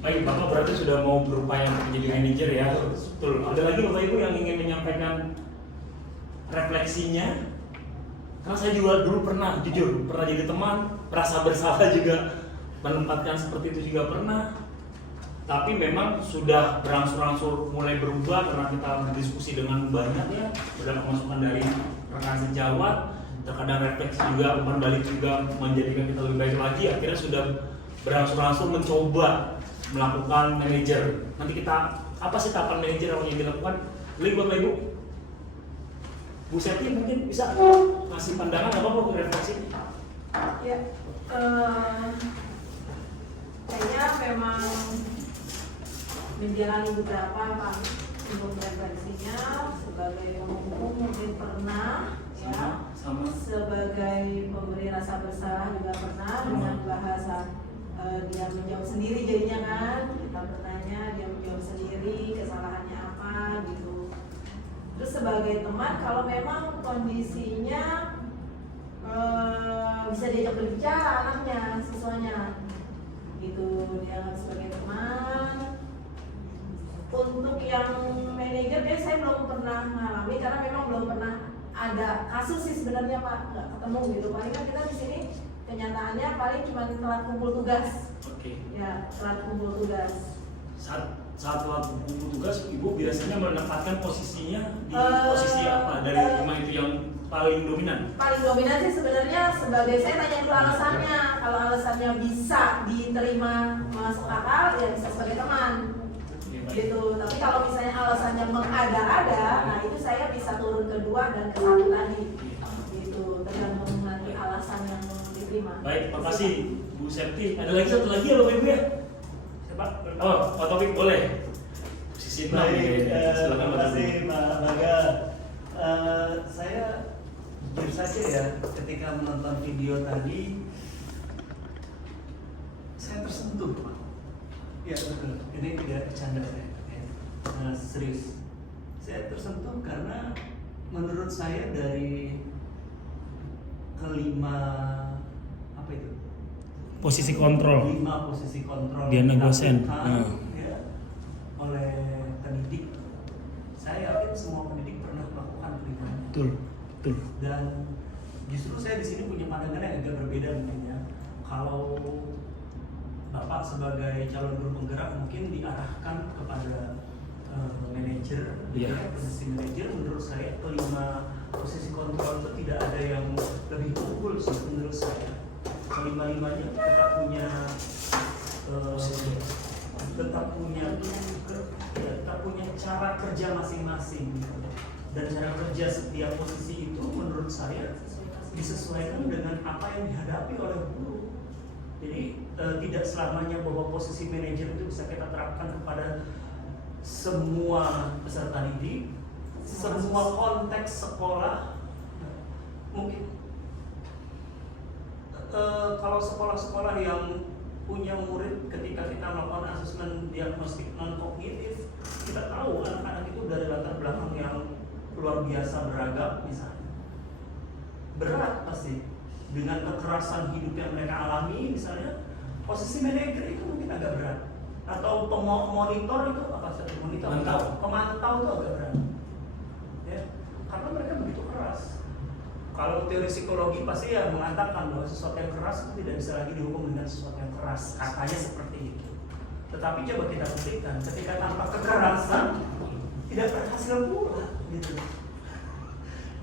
Baik, Bapak berarti sudah mau berupaya untuk menjadi manajer ya. Betul. Ada lagi Bapak Ibu yang ingin menyampaikan refleksinya? Karena saya juga dulu pernah, jujur, pernah jadi teman, merasa bersalah juga, menempatkan seperti itu juga pernah. Tapi memang sudah berangsur-angsur mulai berubah karena kita berdiskusi dengan banyak ya, sudah masukan dari rekan sejawat, terkadang refleksi juga, umpan balik juga menjadikan kita lebih baik lagi. Akhirnya sudah berangsur-angsur mencoba melakukan manajer. Nanti kita apa sih tahapan manajer yang dilakukan? Beli Bapak Ibu, Bu Seti mungkin bisa ngasih pandangan apa untuk refleksi? Ya, kayaknya memang menjalani beberapa kali untuk refleksinya sebagai penghukum mungkin pernah ya, Sama. sebagai pemberi rasa bersalah juga pernah dengan bahasa dia menjawab sendiri jadinya kan, kita bertanya dia menjawab sendiri kesalahannya apa gitu. Terus sebagai teman kalau memang kondisinya bisa diajak berbicara anaknya, siswanya gitu, dia sebagai teman. Untuk yang manajer saya belum pernah mengalami karena memang belum pernah ada kasus sih sebenarnya Pak, nggak ketemu gitu. Paling kan kita di sini kenyataannya paling cuma telat kumpul tugas. Oke. Ya, telat kumpul tugas. Saat telat kumpul tugas, Ibu biasanya menempatkan posisinya di posisi apa dari 5 itu yang paling dominan? Paling dominan sih sebenarnya sebagai saya tanya dulu alasannya. Kalau alasannya bisa diterima masuk akal, ya bisa sebagai teman. Gitu. Tapi kalau misalnya alasannya mengada-ada, nah itu saya bisa turun ke 2 dan ke 1 tadi. Gitu. Tergantung nanti alasan yang diterima. Baik, terima kasih Bu Septi. Ada lagi satu lagi ya Bapak Ibu ya? Siapa? Oh, Pak Taufik boleh. Posisi 6 ya. Silakan Pak Taufik. Pak Baga. Saya jujur saja ya, ketika menonton video tadi saya tersentuh Pak. Ya betul, ini tidak bercanda saya, serius. Saya tersentuh karena menurut saya dari kelima apa itu? Posisi kontrol. 5 posisi kontrol Diana Gosen. ya, oleh pendidik. Saya yakin semua pendidik pernah melakukan kelimanya. Betul. Dan justru saya di sini punya pandangan yang agak berbeda mungkin ya. Kalau Bapak sebagai calon guru penggerak mungkin diarahkan kepada manajer, posisi manajer. Menurut saya kelima posisi kontrol itu tidak ada yang lebih unggul sih menurut saya. Kelima-limanya tetap punya cara kerja masing-masing. Dan cara kerja setiap posisi itu menurut saya disesuaikan dengan apa yang dihadapi oleh guru. Jadi tidak selamanya bahwa posisi manajer itu bisa kita terapkan kepada semua peserta didik, semua konteks sekolah. Mungkin kalau sekolah-sekolah yang punya murid ketika kita melakukan asesmen diagnostik non kognitif, kita tahu anak-anak itu dari latar belakang yang luar biasa beragam misalnya. Berat pasti. Dengan kekerasan hidup yang mereka alami misalnya, posisi manajer itu mungkin agak berat. Atau pemonitor itu apa sih? Pemantau itu agak berat. Ya, karena mereka begitu keras. Kalau teori psikologi pasti ya mengatakan bahwa sesuatu yang keras itu tidak bisa lagi dihukum dengan sesuatu yang keras. Katanya seperti itu. Tetapi coba kita buktikan, ketika tanpa kekerasan tidak berhasil pula gitu.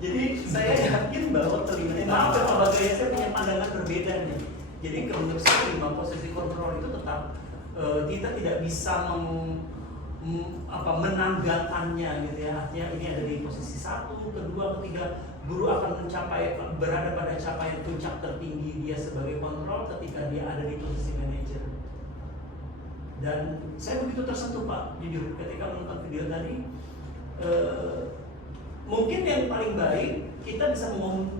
Jadi saya yakin bahwa kelima saya punya pandangan berbeda nih. Jadi menurut saya 5 posisi kontrol itu tetap kita tidak bisa menanggalkannya gitu ya. Artinya ini ada di posisi 1, kedua, ketiga. Guru akan berada pada capaian puncak tertinggi dia sebagai kontrol ketika dia ada di posisi manajer. Dan saya begitu tersentuh Pak, jujur ketika menonton video tadi. Mungkin yang paling baik kita bisa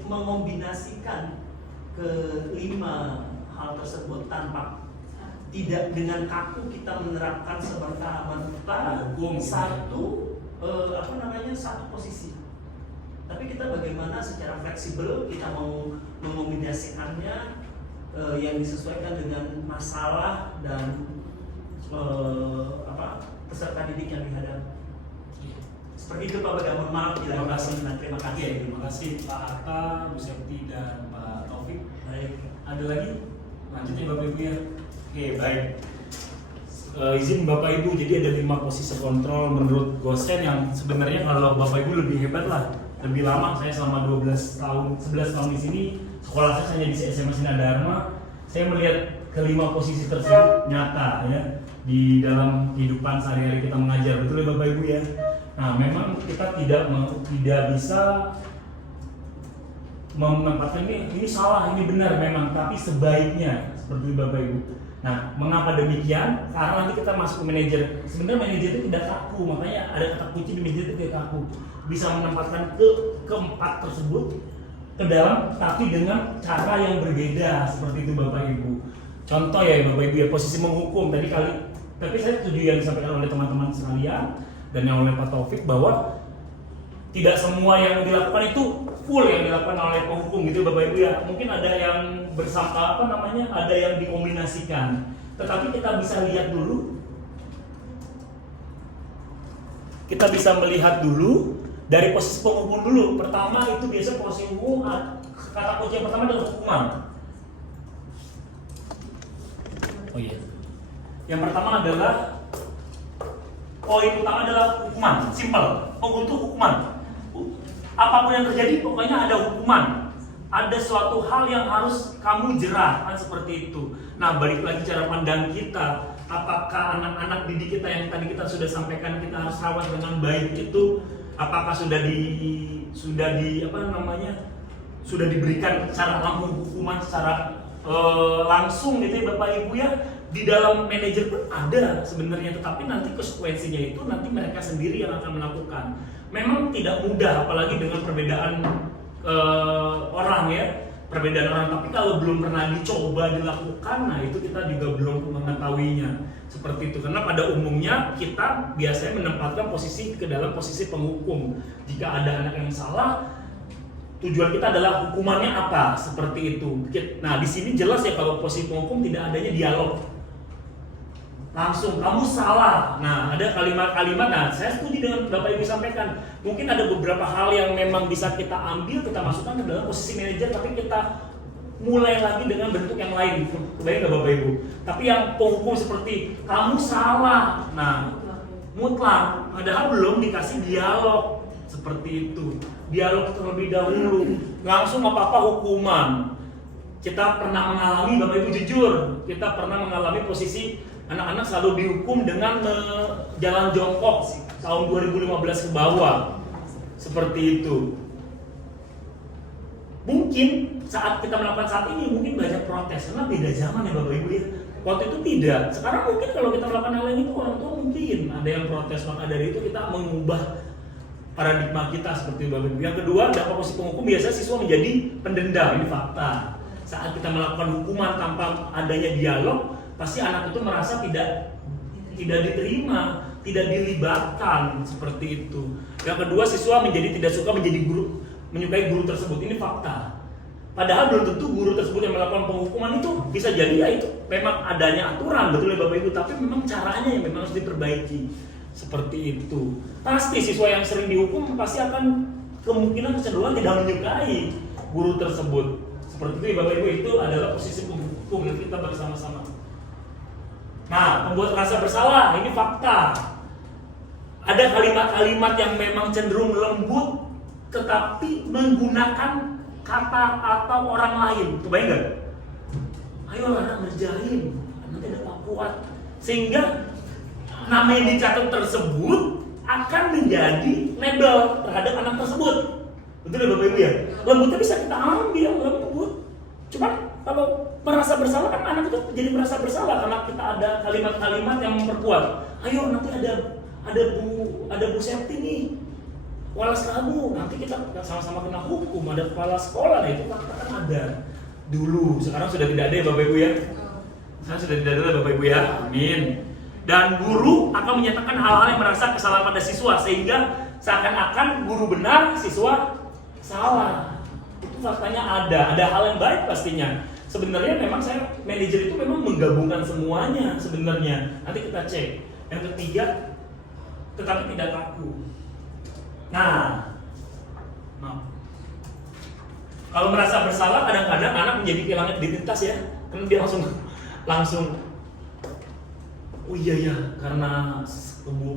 mengombinasikan kelima hal tersebut tanpa tidak dengan kaku kita menerapkan semerta-merta satu posisi. Tapi kita bagaimana secara fleksibel kita mau mengombinasikannya yang disesuaikan dengan masalah dan peserta didik yang dihadapi. Seperti itu Pak Baga, mohon maaf bila Terima kasih. terima kasih. Terima kasih Pak Atta, Bu Septi dan Pak Taufik. Baik. Ada lagi? Lanjutnya Bapak Ibu ya. Oke, baik. Izin Bapak Ibu, jadi ada 5 posisi kontrol menurut Gosen yang sebenarnya kalau Bapak Ibu lebih hebat lah, lebih lama. Saya selama 11 tahun di sini, sekolah saya hanya di SMA Sinar Dharma. Saya melihat kelima posisi tersebut nyata ya di dalam kehidupan sehari-hari kita mengajar, betul ya Bapak Ibu ya. Nah, memang kita tidak bisa menempatkan ini salah, ini benar memang, tapi sebaiknya seperti Bapak Ibu. Nah, mengapa demikian? Karena nanti kita masuk ke manajer. Sebenarnya manajer itu tidak kaku, makanya ada kata kunci di manajer itu tidak kaku. Bisa menempatkan keempat tersebut ke dalam, tapi dengan cara yang berbeda seperti itu Bapak Ibu. Contoh ya Bapak Ibu ya, posisi menghukum tapi saya setuju yang disampaikan oleh teman-teman sekalian dan yang oleh Pak Taufik bahwa tidak semua yang dilakukan itu full yang dilakukan oleh penghukum gitu Bapak Ibu ya. Mungkin ada yang bersama ada yang dikombinasikan. Tetapi kita bisa lihat dulu. Kita bisa melihat dulu dari posisi penghukum dulu. Pertama itu biasa posisi hukum, kata kunci yang pertama adalah hukuman. Oh iya. Yang pertama adalah poin utama adalah hukuman, simple. Penghukum itu hukuman. Apapun yang terjadi pokoknya ada hukuman. Ada suatu hal yang harus kamu jerah, kan seperti itu. Nah, balik lagi cara pandang kita. Apakah anak-anak didik kita yang tadi kita sudah sampaikan kita harus rawat dengan baik itu, apakah sudah diberikan secara langsung hukuman secara langsung gitu ya Bapak Ibu ya. Di dalam manajer pun ada sebenarnya, tetapi nanti konsekuensinya itu nanti mereka sendiri yang akan melakukan. Memang tidak mudah, apalagi dengan perbedaan orang ya, perbedaan orang. Tapi kalau belum pernah dicoba dilakukan, nah itu kita juga belum mengetahuinya seperti itu. Karena pada umumnya kita biasanya menempatkan posisi ke dalam posisi penghukum. Jika ada anak yang salah, tujuan kita adalah hukumannya apa, seperti itu. Nah di sini jelas ya kalau posisi penghukum tidak adanya dialog. Langsung kamu salah. Nah, ada kalimat-kalimat. Nah, saya setuju dengan Bapak Ibu sampaikan. Mungkin ada beberapa hal yang memang bisa kita ambil, kita masukkan ke dalam posisi manajer, tapi kita mulai lagi dengan bentuk yang lain. Kebayang nggak Bapak Ibu? Tapi yang penghukum seperti kamu salah. Nah, mutlak. Padahal belum dikasih dialog seperti itu. Dialog terlebih dahulu. Langsung apa-apa hukuman. Kita pernah mengalami, Bapak Ibu jujur, kita pernah mengalami posisi anak-anak selalu dihukum dengan jalan jongkok tahun 2015 ke bawah. Seperti itu. Mungkin saat kita melakukan saat ini mungkin banyak protes karena beda zaman ya Bapak Ibu ya. Waktu itu tidak. Sekarang mungkin kalau kita melakukan hal ini orang tua mungkin ada yang protes, maka dari itu kita mengubah paradigma kita seperti Bapak Ibu. Yang kedua, dalam posisi penghukum biasa siswa menjadi pendendam, ini fakta. Saat kita melakukan hukuman tanpa adanya dialog, pasti anak itu merasa tidak diterima, tidak dilibatkan seperti itu. Yang kedua, siswa menjadi tidak suka menyukai guru tersebut. Ini fakta. Padahal belum tentu guru tersebut yang melakukan penghukuman itu bisa jadi ya itu memang adanya aturan, betul ya Bapak Ibu, tapi memang caranya yang memang harus diperbaiki. Seperti itu. Pasti siswa yang sering dihukum pasti akan kemungkinan kecenderungan tidak menyukai guru tersebut. Seperti itu ya Bapak Ibu, itu adalah posisi penghukum yang kita bersama-sama. Nah, membuat rasa bersalah, ini fakta. Ada kalimat-kalimat yang memang cenderung lembut, tetapi menggunakan kata atau orang lain. Kebayang nggak? Ayo anak ngerjain, nanti ada Pak Kuat. Sehingga nama yang dicatat tersebut akan menjadi label terhadap anak tersebut. Betul ya Bapak Ibu ya? Lembutnya bisa kita ambil, lembut. Cuma kalau merasa bersalah kan anak itu jadi merasa bersalah karena kita ada kalimat-kalimat yang memperkuat. Ayo nanti ada Bu Septi nih, walas kamu, nanti kita sama-sama kena hukum, ada kepala sekolah, nah itu kan ada dulu. Sekarang sudah tidak ada ya Bapak Ibu ya. Sekarang sudah tidak ada Bapak Ibu ya. Amin. Dan guru akan menyatakan hal-hal yang merasa kesalahan pada siswa sehingga seakan-akan guru benar, siswa salah. Itu faktanya ada hal yang baik pastinya. Sebenarnya memang saya manajer itu memang menggabungkan semuanya sebenarnya. Nanti kita cek. Yang ketiga, tetapi tidak kaku. Nah, kalau merasa bersalah kadang-kadang anak menjadi kehilangan identitas ya. Karena dia langsung oh iya ya, karena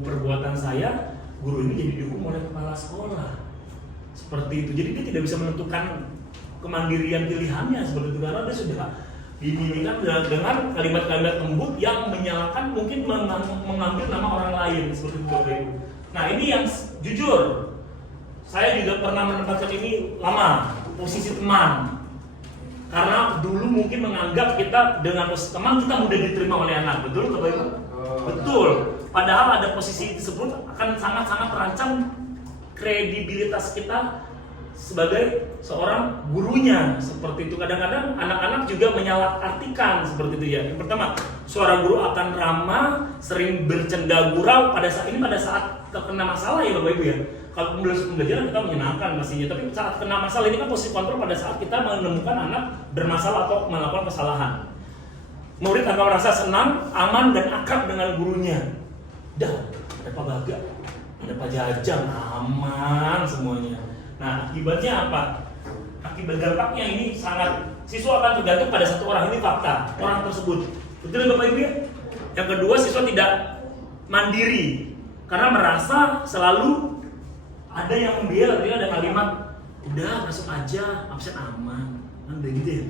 perbuatan saya guru ini jadi dihukum oleh kepala sekolah. Seperti itu. Jadi dia tidak bisa menentukan kemandirian pilihannya seperti itu karena dia sudah dimimikan dengan kalimat-kalimat lembut yang menyalahkan, mungkin mengambil nama orang lain seperti itu Bapak Ibu. Nah ini yang jujur, saya juga pernah menempatkan ini lama, posisi teman. Karena dulu mungkin menganggap kita dengan posisi teman kita mudah diterima oleh anak, betul Bapak Ibu? Betul. Padahal ada posisi tersebut akan sangat-sangat terancam kredibilitas kita sebagai seorang gurunya seperti itu. Kadang-kadang anak-anak juga menyalahartikan seperti itu ya. Yang pertama, suara guru akan ramah, sering bercanda gurau pada saat terkena masalah ya Bapak Ibu ya. kalau pembelajaran kita menyenangkan pastinya, tapi saat kena masalah ini kan posisi kontrol pada saat kita menemukan anak bermasalah atau melakukan kesalahan. Murid akan merasa senang, aman, dan akrab dengan gurunya. Dah, ada Pak Baga, ada Pak Jajang, aman semuanya. Nah, akibatnya apa? Akibat dampaknya ini sangat, siswa akan tergantung pada satu orang, ini fakta, orang tersebut. Betul ya Bapak Ibu ya? Yang kedua, siswa tidak mandiri karena merasa selalu ada yang membela. Tadi ada kalimat, udah masuk aja, absen aman, kan begitu ya,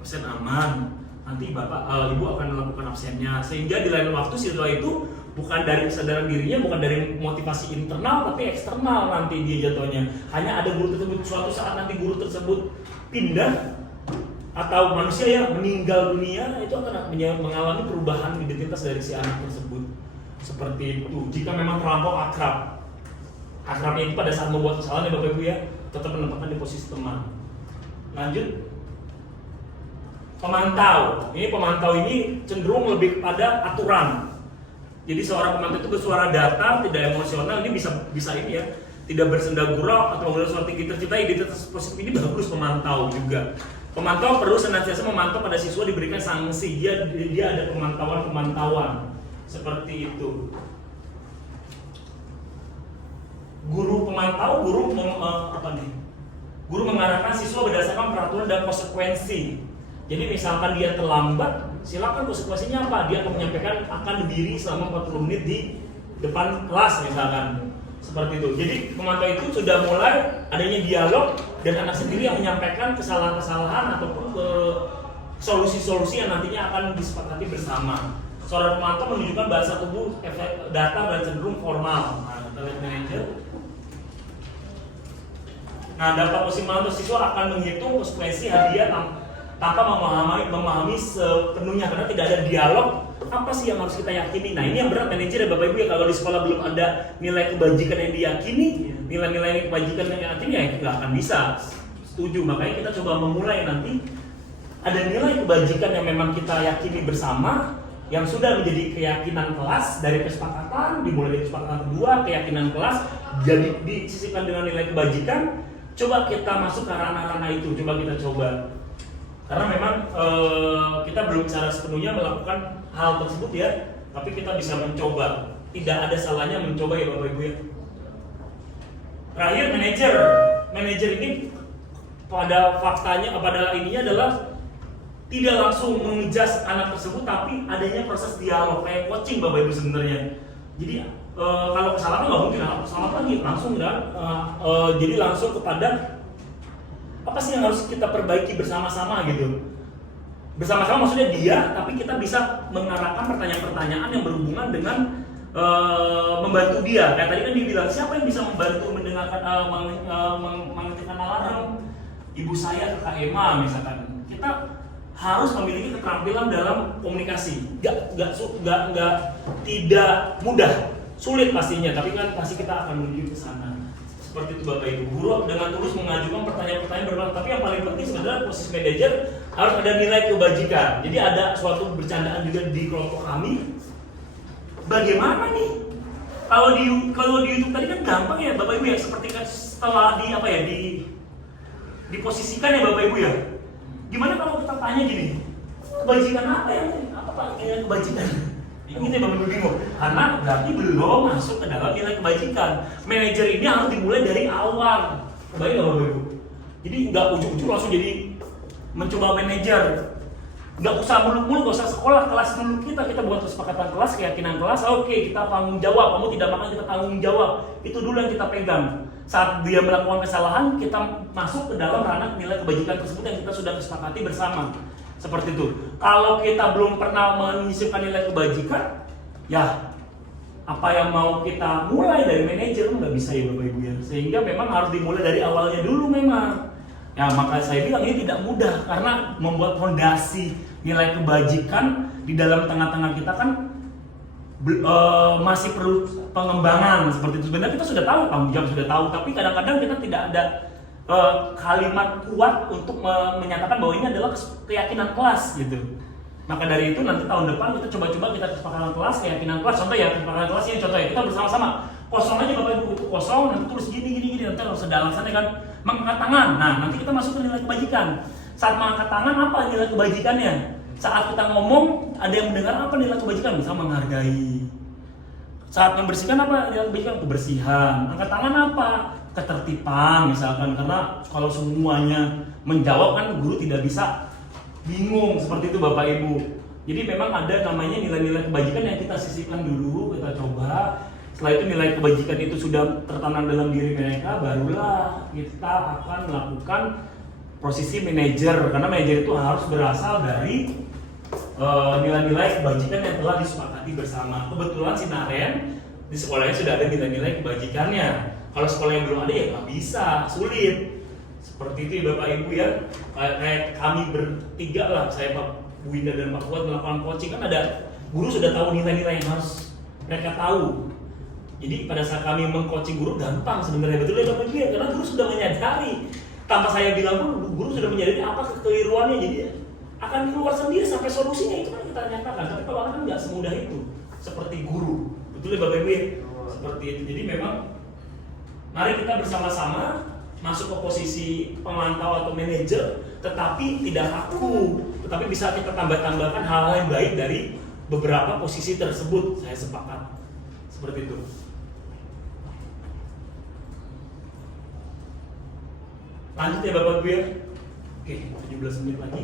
absen aman. Nanti bapak, ibu akan melakukan absennya, sehingga di lain waktu siswa itu bukan dari kesadaran dirinya, bukan dari motivasi internal, tapi eksternal nanti dia jatuhnya. Hanya ada guru tersebut, suatu saat nanti guru tersebut pindah atau manusia yang meninggal dunia, itu akan mengalami perubahan identitas dari si anak tersebut. Seperti itu. Jika memang terlampau akrab, akrabnya itu pada saat membuat kesalahan ya Bapak Ibu ya, tetap menempatkan di posisi teman. Lanjut. Pemantau. Ini pemantau ini cenderung lebih kepada aturan. Jadi seorang pemantau itu bersuara datar, tidak emosional. Ini bisa ini ya, tidak bersenda gurau atau menggunakan suara tinggi tercipta. Identitas positif ini bagus pemantau juga. Pemantau perlu senantiasa memantau pada siswa, diberikan sanksi. Dia ada pemantauan seperti itu. Guru pemantau, guru mengarahkan siswa berdasarkan peraturan dan konsekuensi. Jadi misalkan dia terlambat, silakan konsekuensinya apa? Dia akan menyampaikan, akan berdiri selama 40 menit di depan kelas misalkan. Seperti itu. Jadi pemantau itu sudah mulai adanya dialog dan anak sendiri yang menyampaikan kesalahan-kesalahan ataupun solusi-solusi yang nantinya akan disepakati bersama. Seorang pemantau menunjukkan bahasa tubuh, efek datar dan cenderung formal. Nah, kita lihat manajer. Nah, dampak posisi pemantau siswa akan menghitung konsekuensi hadiah tanpa memahami sepenuhnya, karena tidak ada dialog. Apa sih yang harus kita yakini? Nah, ini yang berat manajer ya Bapak Ibu ya, kalau di sekolah belum ada nilai kebajikan yang diyakini, nilai-nilai kebajikan yang diyakini ya nggak akan bisa setuju. Makanya kita coba memulai nanti ada nilai kebajikan yang memang kita yakini bersama, yang sudah menjadi keyakinan kelas dari kesepakatan, dimulai dari kesepakatan kedua, keyakinan kelas, jadi disisipkan dengan nilai kebajikan. Coba kita masuk ke ranah-ranah itu, coba kita coba. Karena memang kita belum secara sepenuhnya melakukan hal tersebut ya, tapi kita bisa mencoba. Tidak ada salahnya mencoba ya Bapak Ibu ya. Terakhir manajer ini pada faktanya, pada ininya adalah tidak langsung mengejas anak tersebut, tapi adanya proses dialog kayak coaching Bapak Ibu sebenarnya. Jadi kalau kesalahan nggak mungkin kesalahan lagi langsung kan, jadi langsung kepada apa sih yang harus kita perbaiki bersama-sama gitu. Bersama-sama maksudnya dia, tapi kita bisa mengarahkan pertanyaan-pertanyaan yang berhubungan dengan membantu dia. Kayak tadi kan dia bilang, siapa yang bisa membantu mendengarkan, menghentikan alarm? Ibu saya, Kak Emma misalkan. Kita harus memiliki keterampilan dalam komunikasi. Tidak mudah, sulit pastinya, tapi kan pasti kita akan menuju ke sana. Seperti itu Bapak Ibu. Guru dengan tulus mengajukan pertanyaan-pertanyaan berulang, tapi yang paling penting sebenarnya posisi manajer harus ada nilai kebajikan. Jadi ada suatu bercandaan juga di kelompok kami. Bagaimana nih? Kalau di YouTube tadi kan gampang ya Bapak Ibu ya, seperti kan setelah diposisikan ya Bapak Ibu ya. Gimana kalau kita tanya gini? Kebajikan apa ya? Apa Pak kebajikan? Ini gitu ya Bapak Ibu bingung, karena berarti belum masuk ke dalam nilai kebajikan. Manajer ini harus dimulai dari awal. Kebayang nggak Bapak Ibu? Jadi nggak ujuk-ujuk langsung jadi mencoba manajer. Nggak usah muluk-muluk, nggak usah sekolah kelas dulu kita buat kesepakatan kelas, keyakinan kelas. Oke, kita tanggung jawab. Kamu tidak makan, kita tanggung jawab. Itu dulu yang kita pegang. Saat dia melakukan kesalahan, kita masuk ke dalam ranah nilai kebajikan tersebut yang kita sudah kesepakati bersama. Seperti itu. Kalau kita belum pernah menyisipkan nilai kebajikan, ya apa yang mau kita mulai dari manajer nggak bisa ya Bapak Ibu ya. Sehingga memang harus dimulai dari awalnya dulu memang. Ya maka saya bilang ini tidak mudah karena membuat fondasi nilai kebajikan di dalam tengah-tengah kita kan masih perlu pengembangan seperti itu. Sebenarnya kita sudah tahu, tanggung jawab sudah tahu, tapi kadang-kadang kita tidak ada kalimat kuat untuk menyatakan bahwa ini adalah keyakinan kelas gitu. Maka dari itu nanti tahun depan kita coba-coba kita kesepakatan kelas, keyakinan kelas. Contoh ya kesepakatan kelas ini contoh ya, kita bersama-sama Kosong aja Bapak Ibu, itu kosong, nanti tulis gini, nanti harus ada alasannya kan. Mengangkat tangan, nah nanti kita masuk ke nilai kebajikan. Saat mengangkat tangan apa nilai kebajikannya? Saat kita ngomong, ada yang mendengar apa nilai kebajikan? Misal menghargai. Saat membersihkan apa nilai kebajikan? Kebersihan. Angkat tangan apa? Ketertiban misalkan, karena kalau semuanya menjawab kan guru tidak bisa bingung seperti itu Bapak Ibu. Jadi memang ada namanya nilai-nilai kebajikan yang kita sisipkan dulu, kita coba. Setelah itu nilai kebajikan itu sudah tertanam dalam diri mereka, barulah kita akan melakukan posisi manajer, karena manajer itu harus berasal dari nilai-nilai kebajikan yang telah disepakati bersama. Kebetulan si Naren di sekolahnya sudah ada nilai-nilai kebajikannya. Kalau sekolah yang belum ada ya nggak bisa, sulit. Seperti itu ya Bapak Ibu ya. Kayak kami bertiga lah, saya Pak Bu Indah dan Pak Fuad melakukan coaching, kan ada guru sudah tahu nilai-nilai yang harus mereka tahu. Jadi pada saat kami mengcoaching guru gampang sebenarnya, betul ya Bapak Ibu ya, karena guru sudah menyadari. Tanpa saya bilang pun guru sudah menyadari apa kekeliruannya, jadi akan keluar sendiri sampai solusinya itu kan kita nyatakan. Tapi kalau kan nggak semudah itu, seperti guru, betul ya Bapak Ibu ya? Seperti itu. Jadi memang mari kita bersama-sama masuk ke posisi pemantau atau manajer, tetapi tidak kaku, tetapi bisa kita tambah-tambahkan hal-hal yang baik dari beberapa posisi tersebut. Saya sepakat seperti itu. Lanjut ya Bapak Ibu ya. Oke, 17 menit lagi.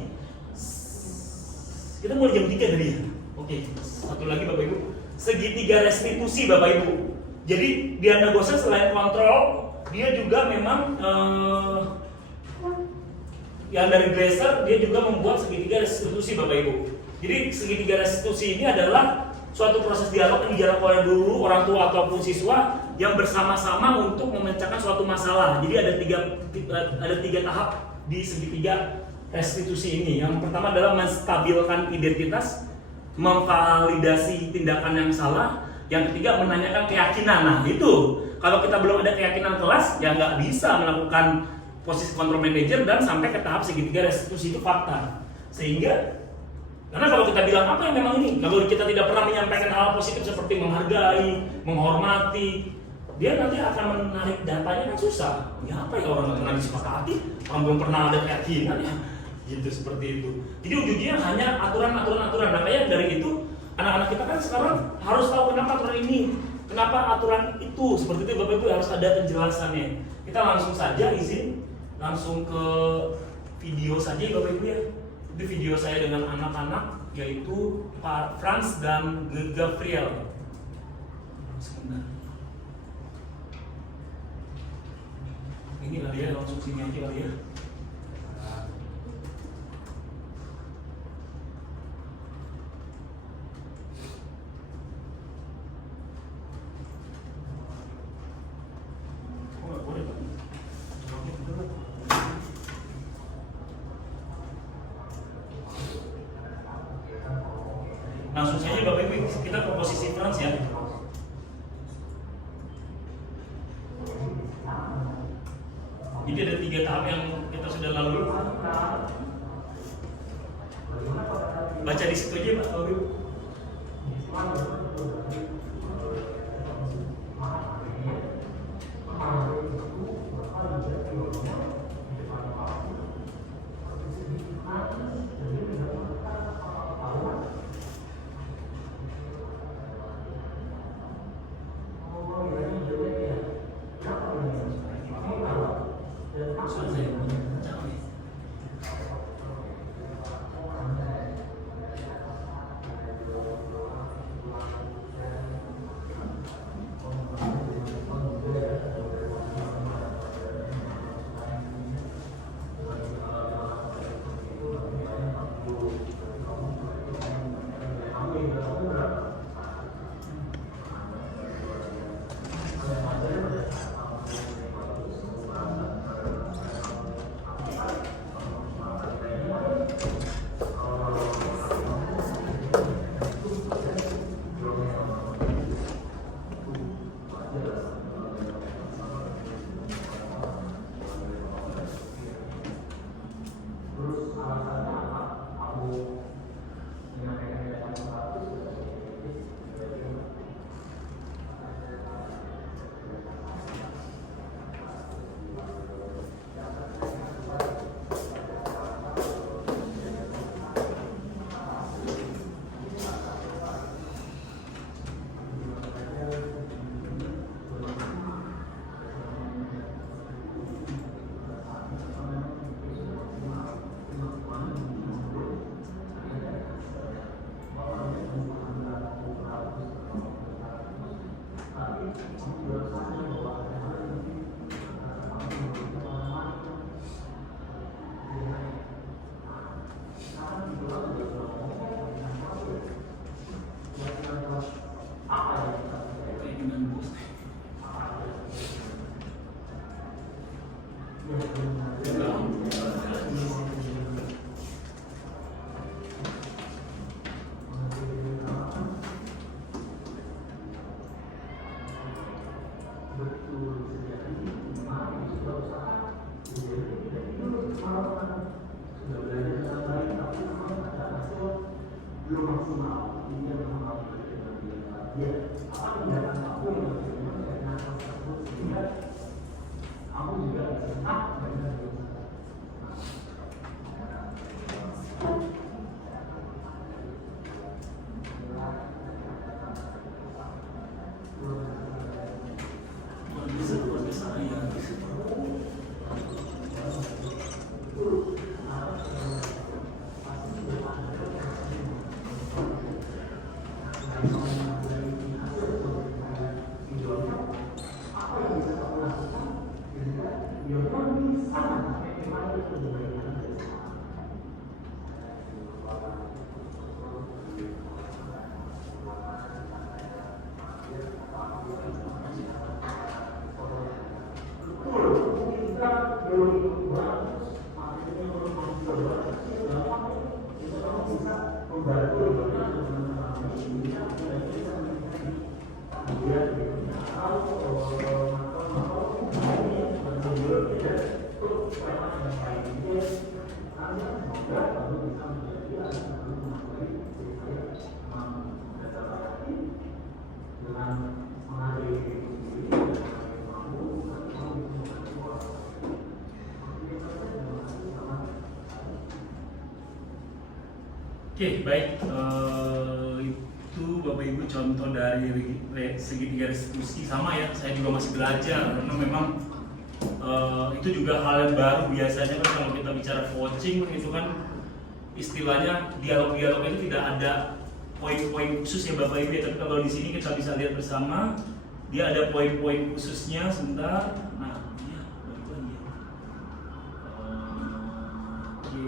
Kita mulai jam 3 tadi ya. Oke, satu lagi Bapak Ibu. Segitiga restitusi Bapak Ibu. Jadi Diana Gosa selain kontrol, dia juga memang yang dari Glaser, dia juga membuat segitiga restitusi Bapak Ibu. Jadi segitiga restitusi ini adalah suatu proses dialog yang dijalankan oleh dulu orang tua ataupun siswa yang bersama-sama untuk memecahkan suatu masalah. Jadi ada tiga tahap di segitiga restitusi ini. Yang pertama adalah menstabilkan identitas, memvalidasi tindakan yang salah. Yang ketiga menanyakan keyakinan. Nah itu kalau kita belum ada keyakinan kelas ya nggak bisa melakukan posisi kontrol manager dan sampai ke tahap segitiga restitusi itu fakta. Sehingga karena kalau kita bilang apa yang memang ini, kalau kita tidak pernah menyampaikan hal positif seperti menghargai, menghormati, dia nanti akan menarik datanya kan susah. Ya apa ya, orang nggak pernah disepakati, orang belum pernah ada keyakinan ya, gitu seperti itu. Jadi ujungnya hanya aturan. Makanya dari itu anak-anak kita kan sekarang harus tahu kenapa aturan ini, kenapa aturan itu, seperti itu Bapak Ibu harus ada penjelasannya. Kita langsung saja izin langsung ke video saja Bapak Ibu ya. Itu video saya dengan anak-anak yaitu Pak Franz dan Gabriel. Sebentar. Ini kali ya, langsung sini aja kali ya. Langsung saja Bapak Ibu, kita ke posisi Franz ya. Jadi ada 3 tahap yang kita sudah lalui. Baca di situ aja Bapak Ibu. Oke, baik. Itu Bapak Ibu contoh dari segitiga restitusi. Sama ya, saya juga masih belajar karena memang itu juga hal yang baru. Biasanya kan kalau kita bicara coaching itu kan istilahnya dialog-dialog itu tidak ada poin-poin khusus ya Bapak Ibu ya. Tapi kalau di sini kita bisa lihat bersama, dia ada poin-poin khususnya. Sebentar. Nah, ya, balik lagi ya. Oke,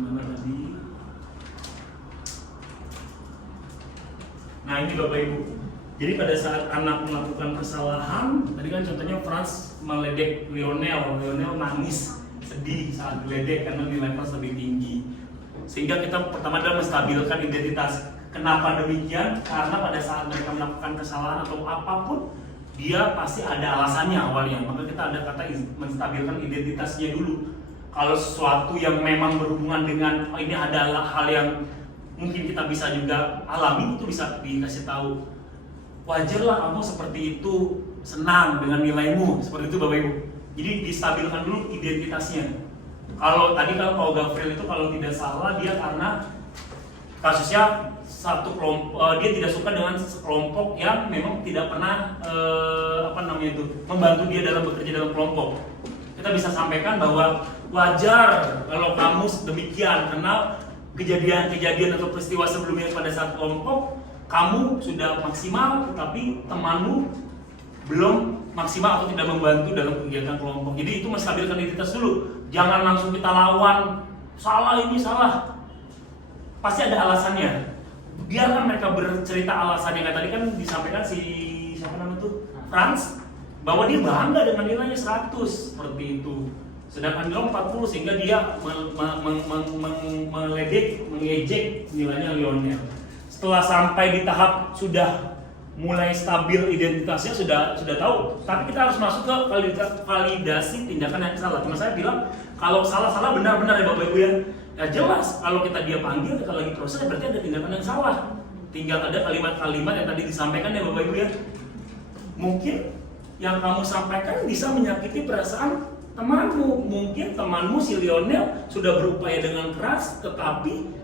mana tadi? Nah ini Bapak Ibu, jadi pada saat anak melakukan kesalahan, tadi kan contohnya Franz meledek Lionel nangis, sedih saat diledek karena nilai Franz lebih tinggi. Sehingga kita pertama adalah menstabilkan identitas. Kenapa demikian? Karena pada saat mereka melakukan kesalahan atau apapun, dia pasti ada alasannya awalnya. Maka kita ada kata menstabilkan identitasnya dulu. Kalau sesuatu yang memang berhubungan dengan ini adalah hal yang mungkin kita bisa juga alami, itu bisa dikasih tahu. Wajarlah kamu seperti itu, senang dengan nilaimu, seperti itu Bapak Ibu. Jadi distabilkan dulu identitasnya. Kalau tadi kalau Gavril itu kalau tidak salah dia karena kasusnya satu kelompok, dia tidak suka dengan sekelompok yang memang tidak pernah membantu dia dalam bekerja dalam kelompok. Kita bisa sampaikan bahwa wajar kalau kamu demikian karena kejadian-kejadian atau peristiwa sebelumnya pada saat kelompok kamu sudah maksimal tetapi temanmu belum maksimal atau tidak membantu dalam kegiatan kelompok. Jadi itu menstabilkan identitas dulu. Jangan langsung kita lawan, salah ini salah. Pasti ada alasannya. Biarkan mereka bercerita alasannya. Kayak tadi kan disampaikan si siapa namanya tuh Franz bahwa dia bangga dengan nilainya 100 seperti itu. Sedangkan dia 40 sehingga dia meledek, mengejek nilainya Lionel. Setelah sampai di tahap sudah mulai stabil identitasnya sudah tahu, tapi kita harus masuk ke validasi tindakan yang salah. Cuma saya bilang kalau salah benar-benar ya Bapak Ibu ya. Ya jelas kalau dia panggil kita lagi proses berarti ada tindakan yang salah. Tinggal ada kalimat-kalimat yang tadi disampaikan ya Bapak Ibu ya. Mungkin yang kamu sampaikan bisa menyakiti perasaan temanmu. Mungkin temanmu si Lionel sudah berupaya dengan keras tetapi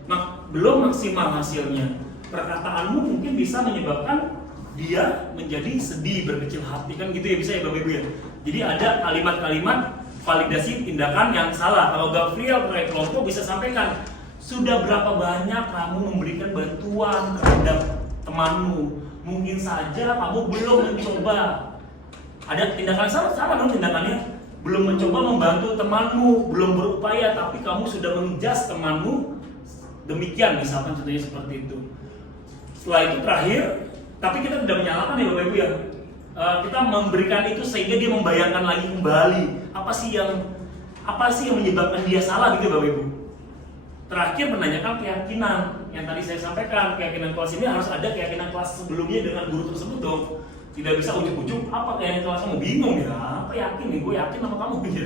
belum maksimal hasilnya. Perkataanmu mungkin bisa menyebabkan dia menjadi sedih, berkecil hati, kan gitu ya bisa ya Bapak Ibu ya. Jadi ada kalimat-kalimat validasi tindakan yang salah. Kalau Gavril terkait kelompok bisa sampaikan, sudah berapa banyak kamu memberikan bantuan terhadap temanmu? Mungkin saja kamu belum mencoba. Ada tindakan salah dong tindakannya. Belum mencoba membantu temanmu, belum berupaya, tapi kamu sudah menjas temanmu. Demikian misalkan contohnya seperti itu. Setelah itu terakhir, tapi kita tidak menyalahkan ya Bapak Ibu ya. Kita memberikan itu sehingga dia membayangkan lagi kembali apa sih yang apa sih yang menyebabkan dia salah gitu Bapak Ibu. Terakhir menanyakan keyakinan yang tadi saya sampaikan, keyakinan kelas ini harus ada keyakinan kelas sebelumnya dengan guru tersebut dong. Tidak bisa ujuk-ujuk apa keyakinan kelas kamu, bingung ya, apa yakin nih, gue yakin sama kamu gitu.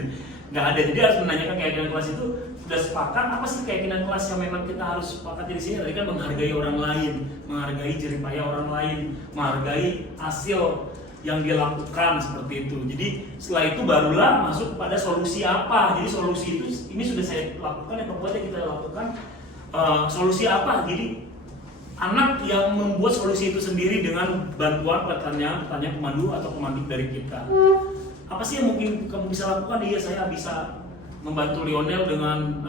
Nggak ada, jadi harus menanyakan keyakinan kelas itu. Sudah sepakat apa sih keyakinan kelas yang memang kita harus sepakat di sini? Tadi kan menghargai orang lain, menghargai jeripaya orang lain, menghargai hasil yang dia lakukan seperti itu. Jadi setelah itu barulah masuk pada solusi apa. Jadi solusi itu ini sudah saya lakukan, yang perbuatan kita lakukan solusi apa. Jadi anak yang membuat solusi itu sendiri dengan bantuan pertanyaan pemandu atau pemantik dari kita. Apa sih yang mungkin kamu bisa lakukan? Iya, saya bisa membantu Lionel dengan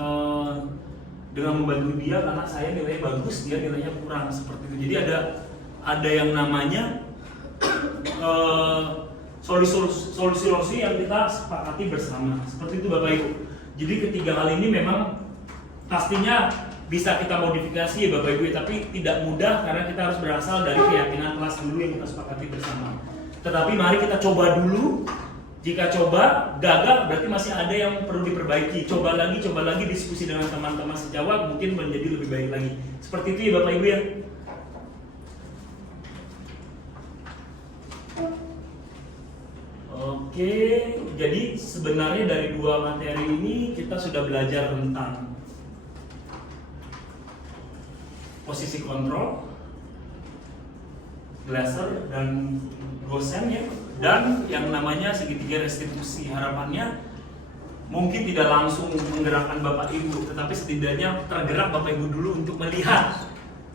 membantu dia karena saya nilainya bagus, dia nilainya kurang seperti itu. Jadi ada yang namanya solusi yang kita sepakati bersama. Seperti itu Bapak Ibu. Jadi ketiga hal ini memang pastinya bisa kita modifikasi ya Bapak Ibu, tapi tidak mudah karena kita harus berasal dari keyakinan kelas dulu yang kita sepakati bersama. Tetapi mari kita coba dulu. Jika coba gagal berarti masih ada yang perlu diperbaiki. Coba lagi diskusi dengan teman-teman sejawat, mungkin menjadi lebih baik lagi. Seperti itu ya Bapak Ibu ya. Oke, jadi sebenarnya dari dua materi ini kita sudah belajar tentang posisi kontrol, glaser dan dosen ya, dan yang namanya segitiga restitusi. Harapannya mungkin tidak langsung menggerakkan Bapak Ibu, tetapi setidaknya tergerak Bapak Ibu dulu untuk melihat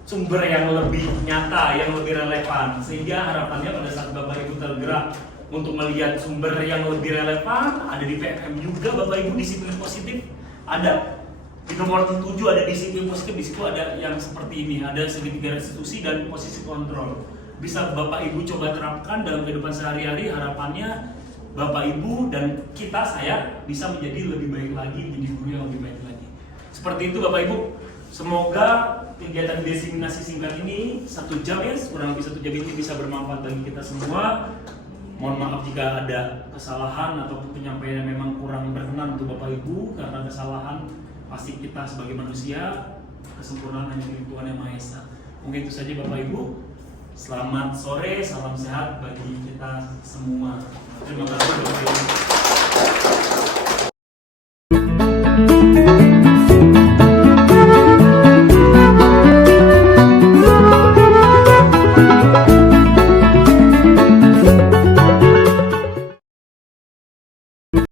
sumber yang lebih nyata, yang lebih relevan, sehingga harapannya pada saat Bapak Ibu tergerak untuk melihat sumber yang lebih relevan, ada di PFM juga Bapak Ibu disiplin positif, ada di nomor 7 ada disiplin positif, di situ ada yang seperti ini, ada segitiga restitusi dan posisi kontrol. Bisa Bapak Ibu coba terapkan dalam kehidupan sehari-hari, harapannya Bapak Ibu dan saya bisa menjadi lebih baik lagi, menjadi guru yang lebih baik lagi. Seperti itu Bapak Ibu. Semoga kegiatan diseminasi singkat ini 1 jam ya, kurang lebih 1 jam ini bisa bermanfaat bagi kita semua. Mohon maaf jika ada kesalahan ataupun penyampaian yang memang kurang berkenan untuk Bapak Ibu, karena kesalahan pasti kita sebagai manusia, kesempurnaan hanya milik Tuhan Yang Maha Esa. Mungkin itu saja Bapak Ibu. Selamat sore, salam sehat bagi kita semua. Terima kasih Bapak Ibu.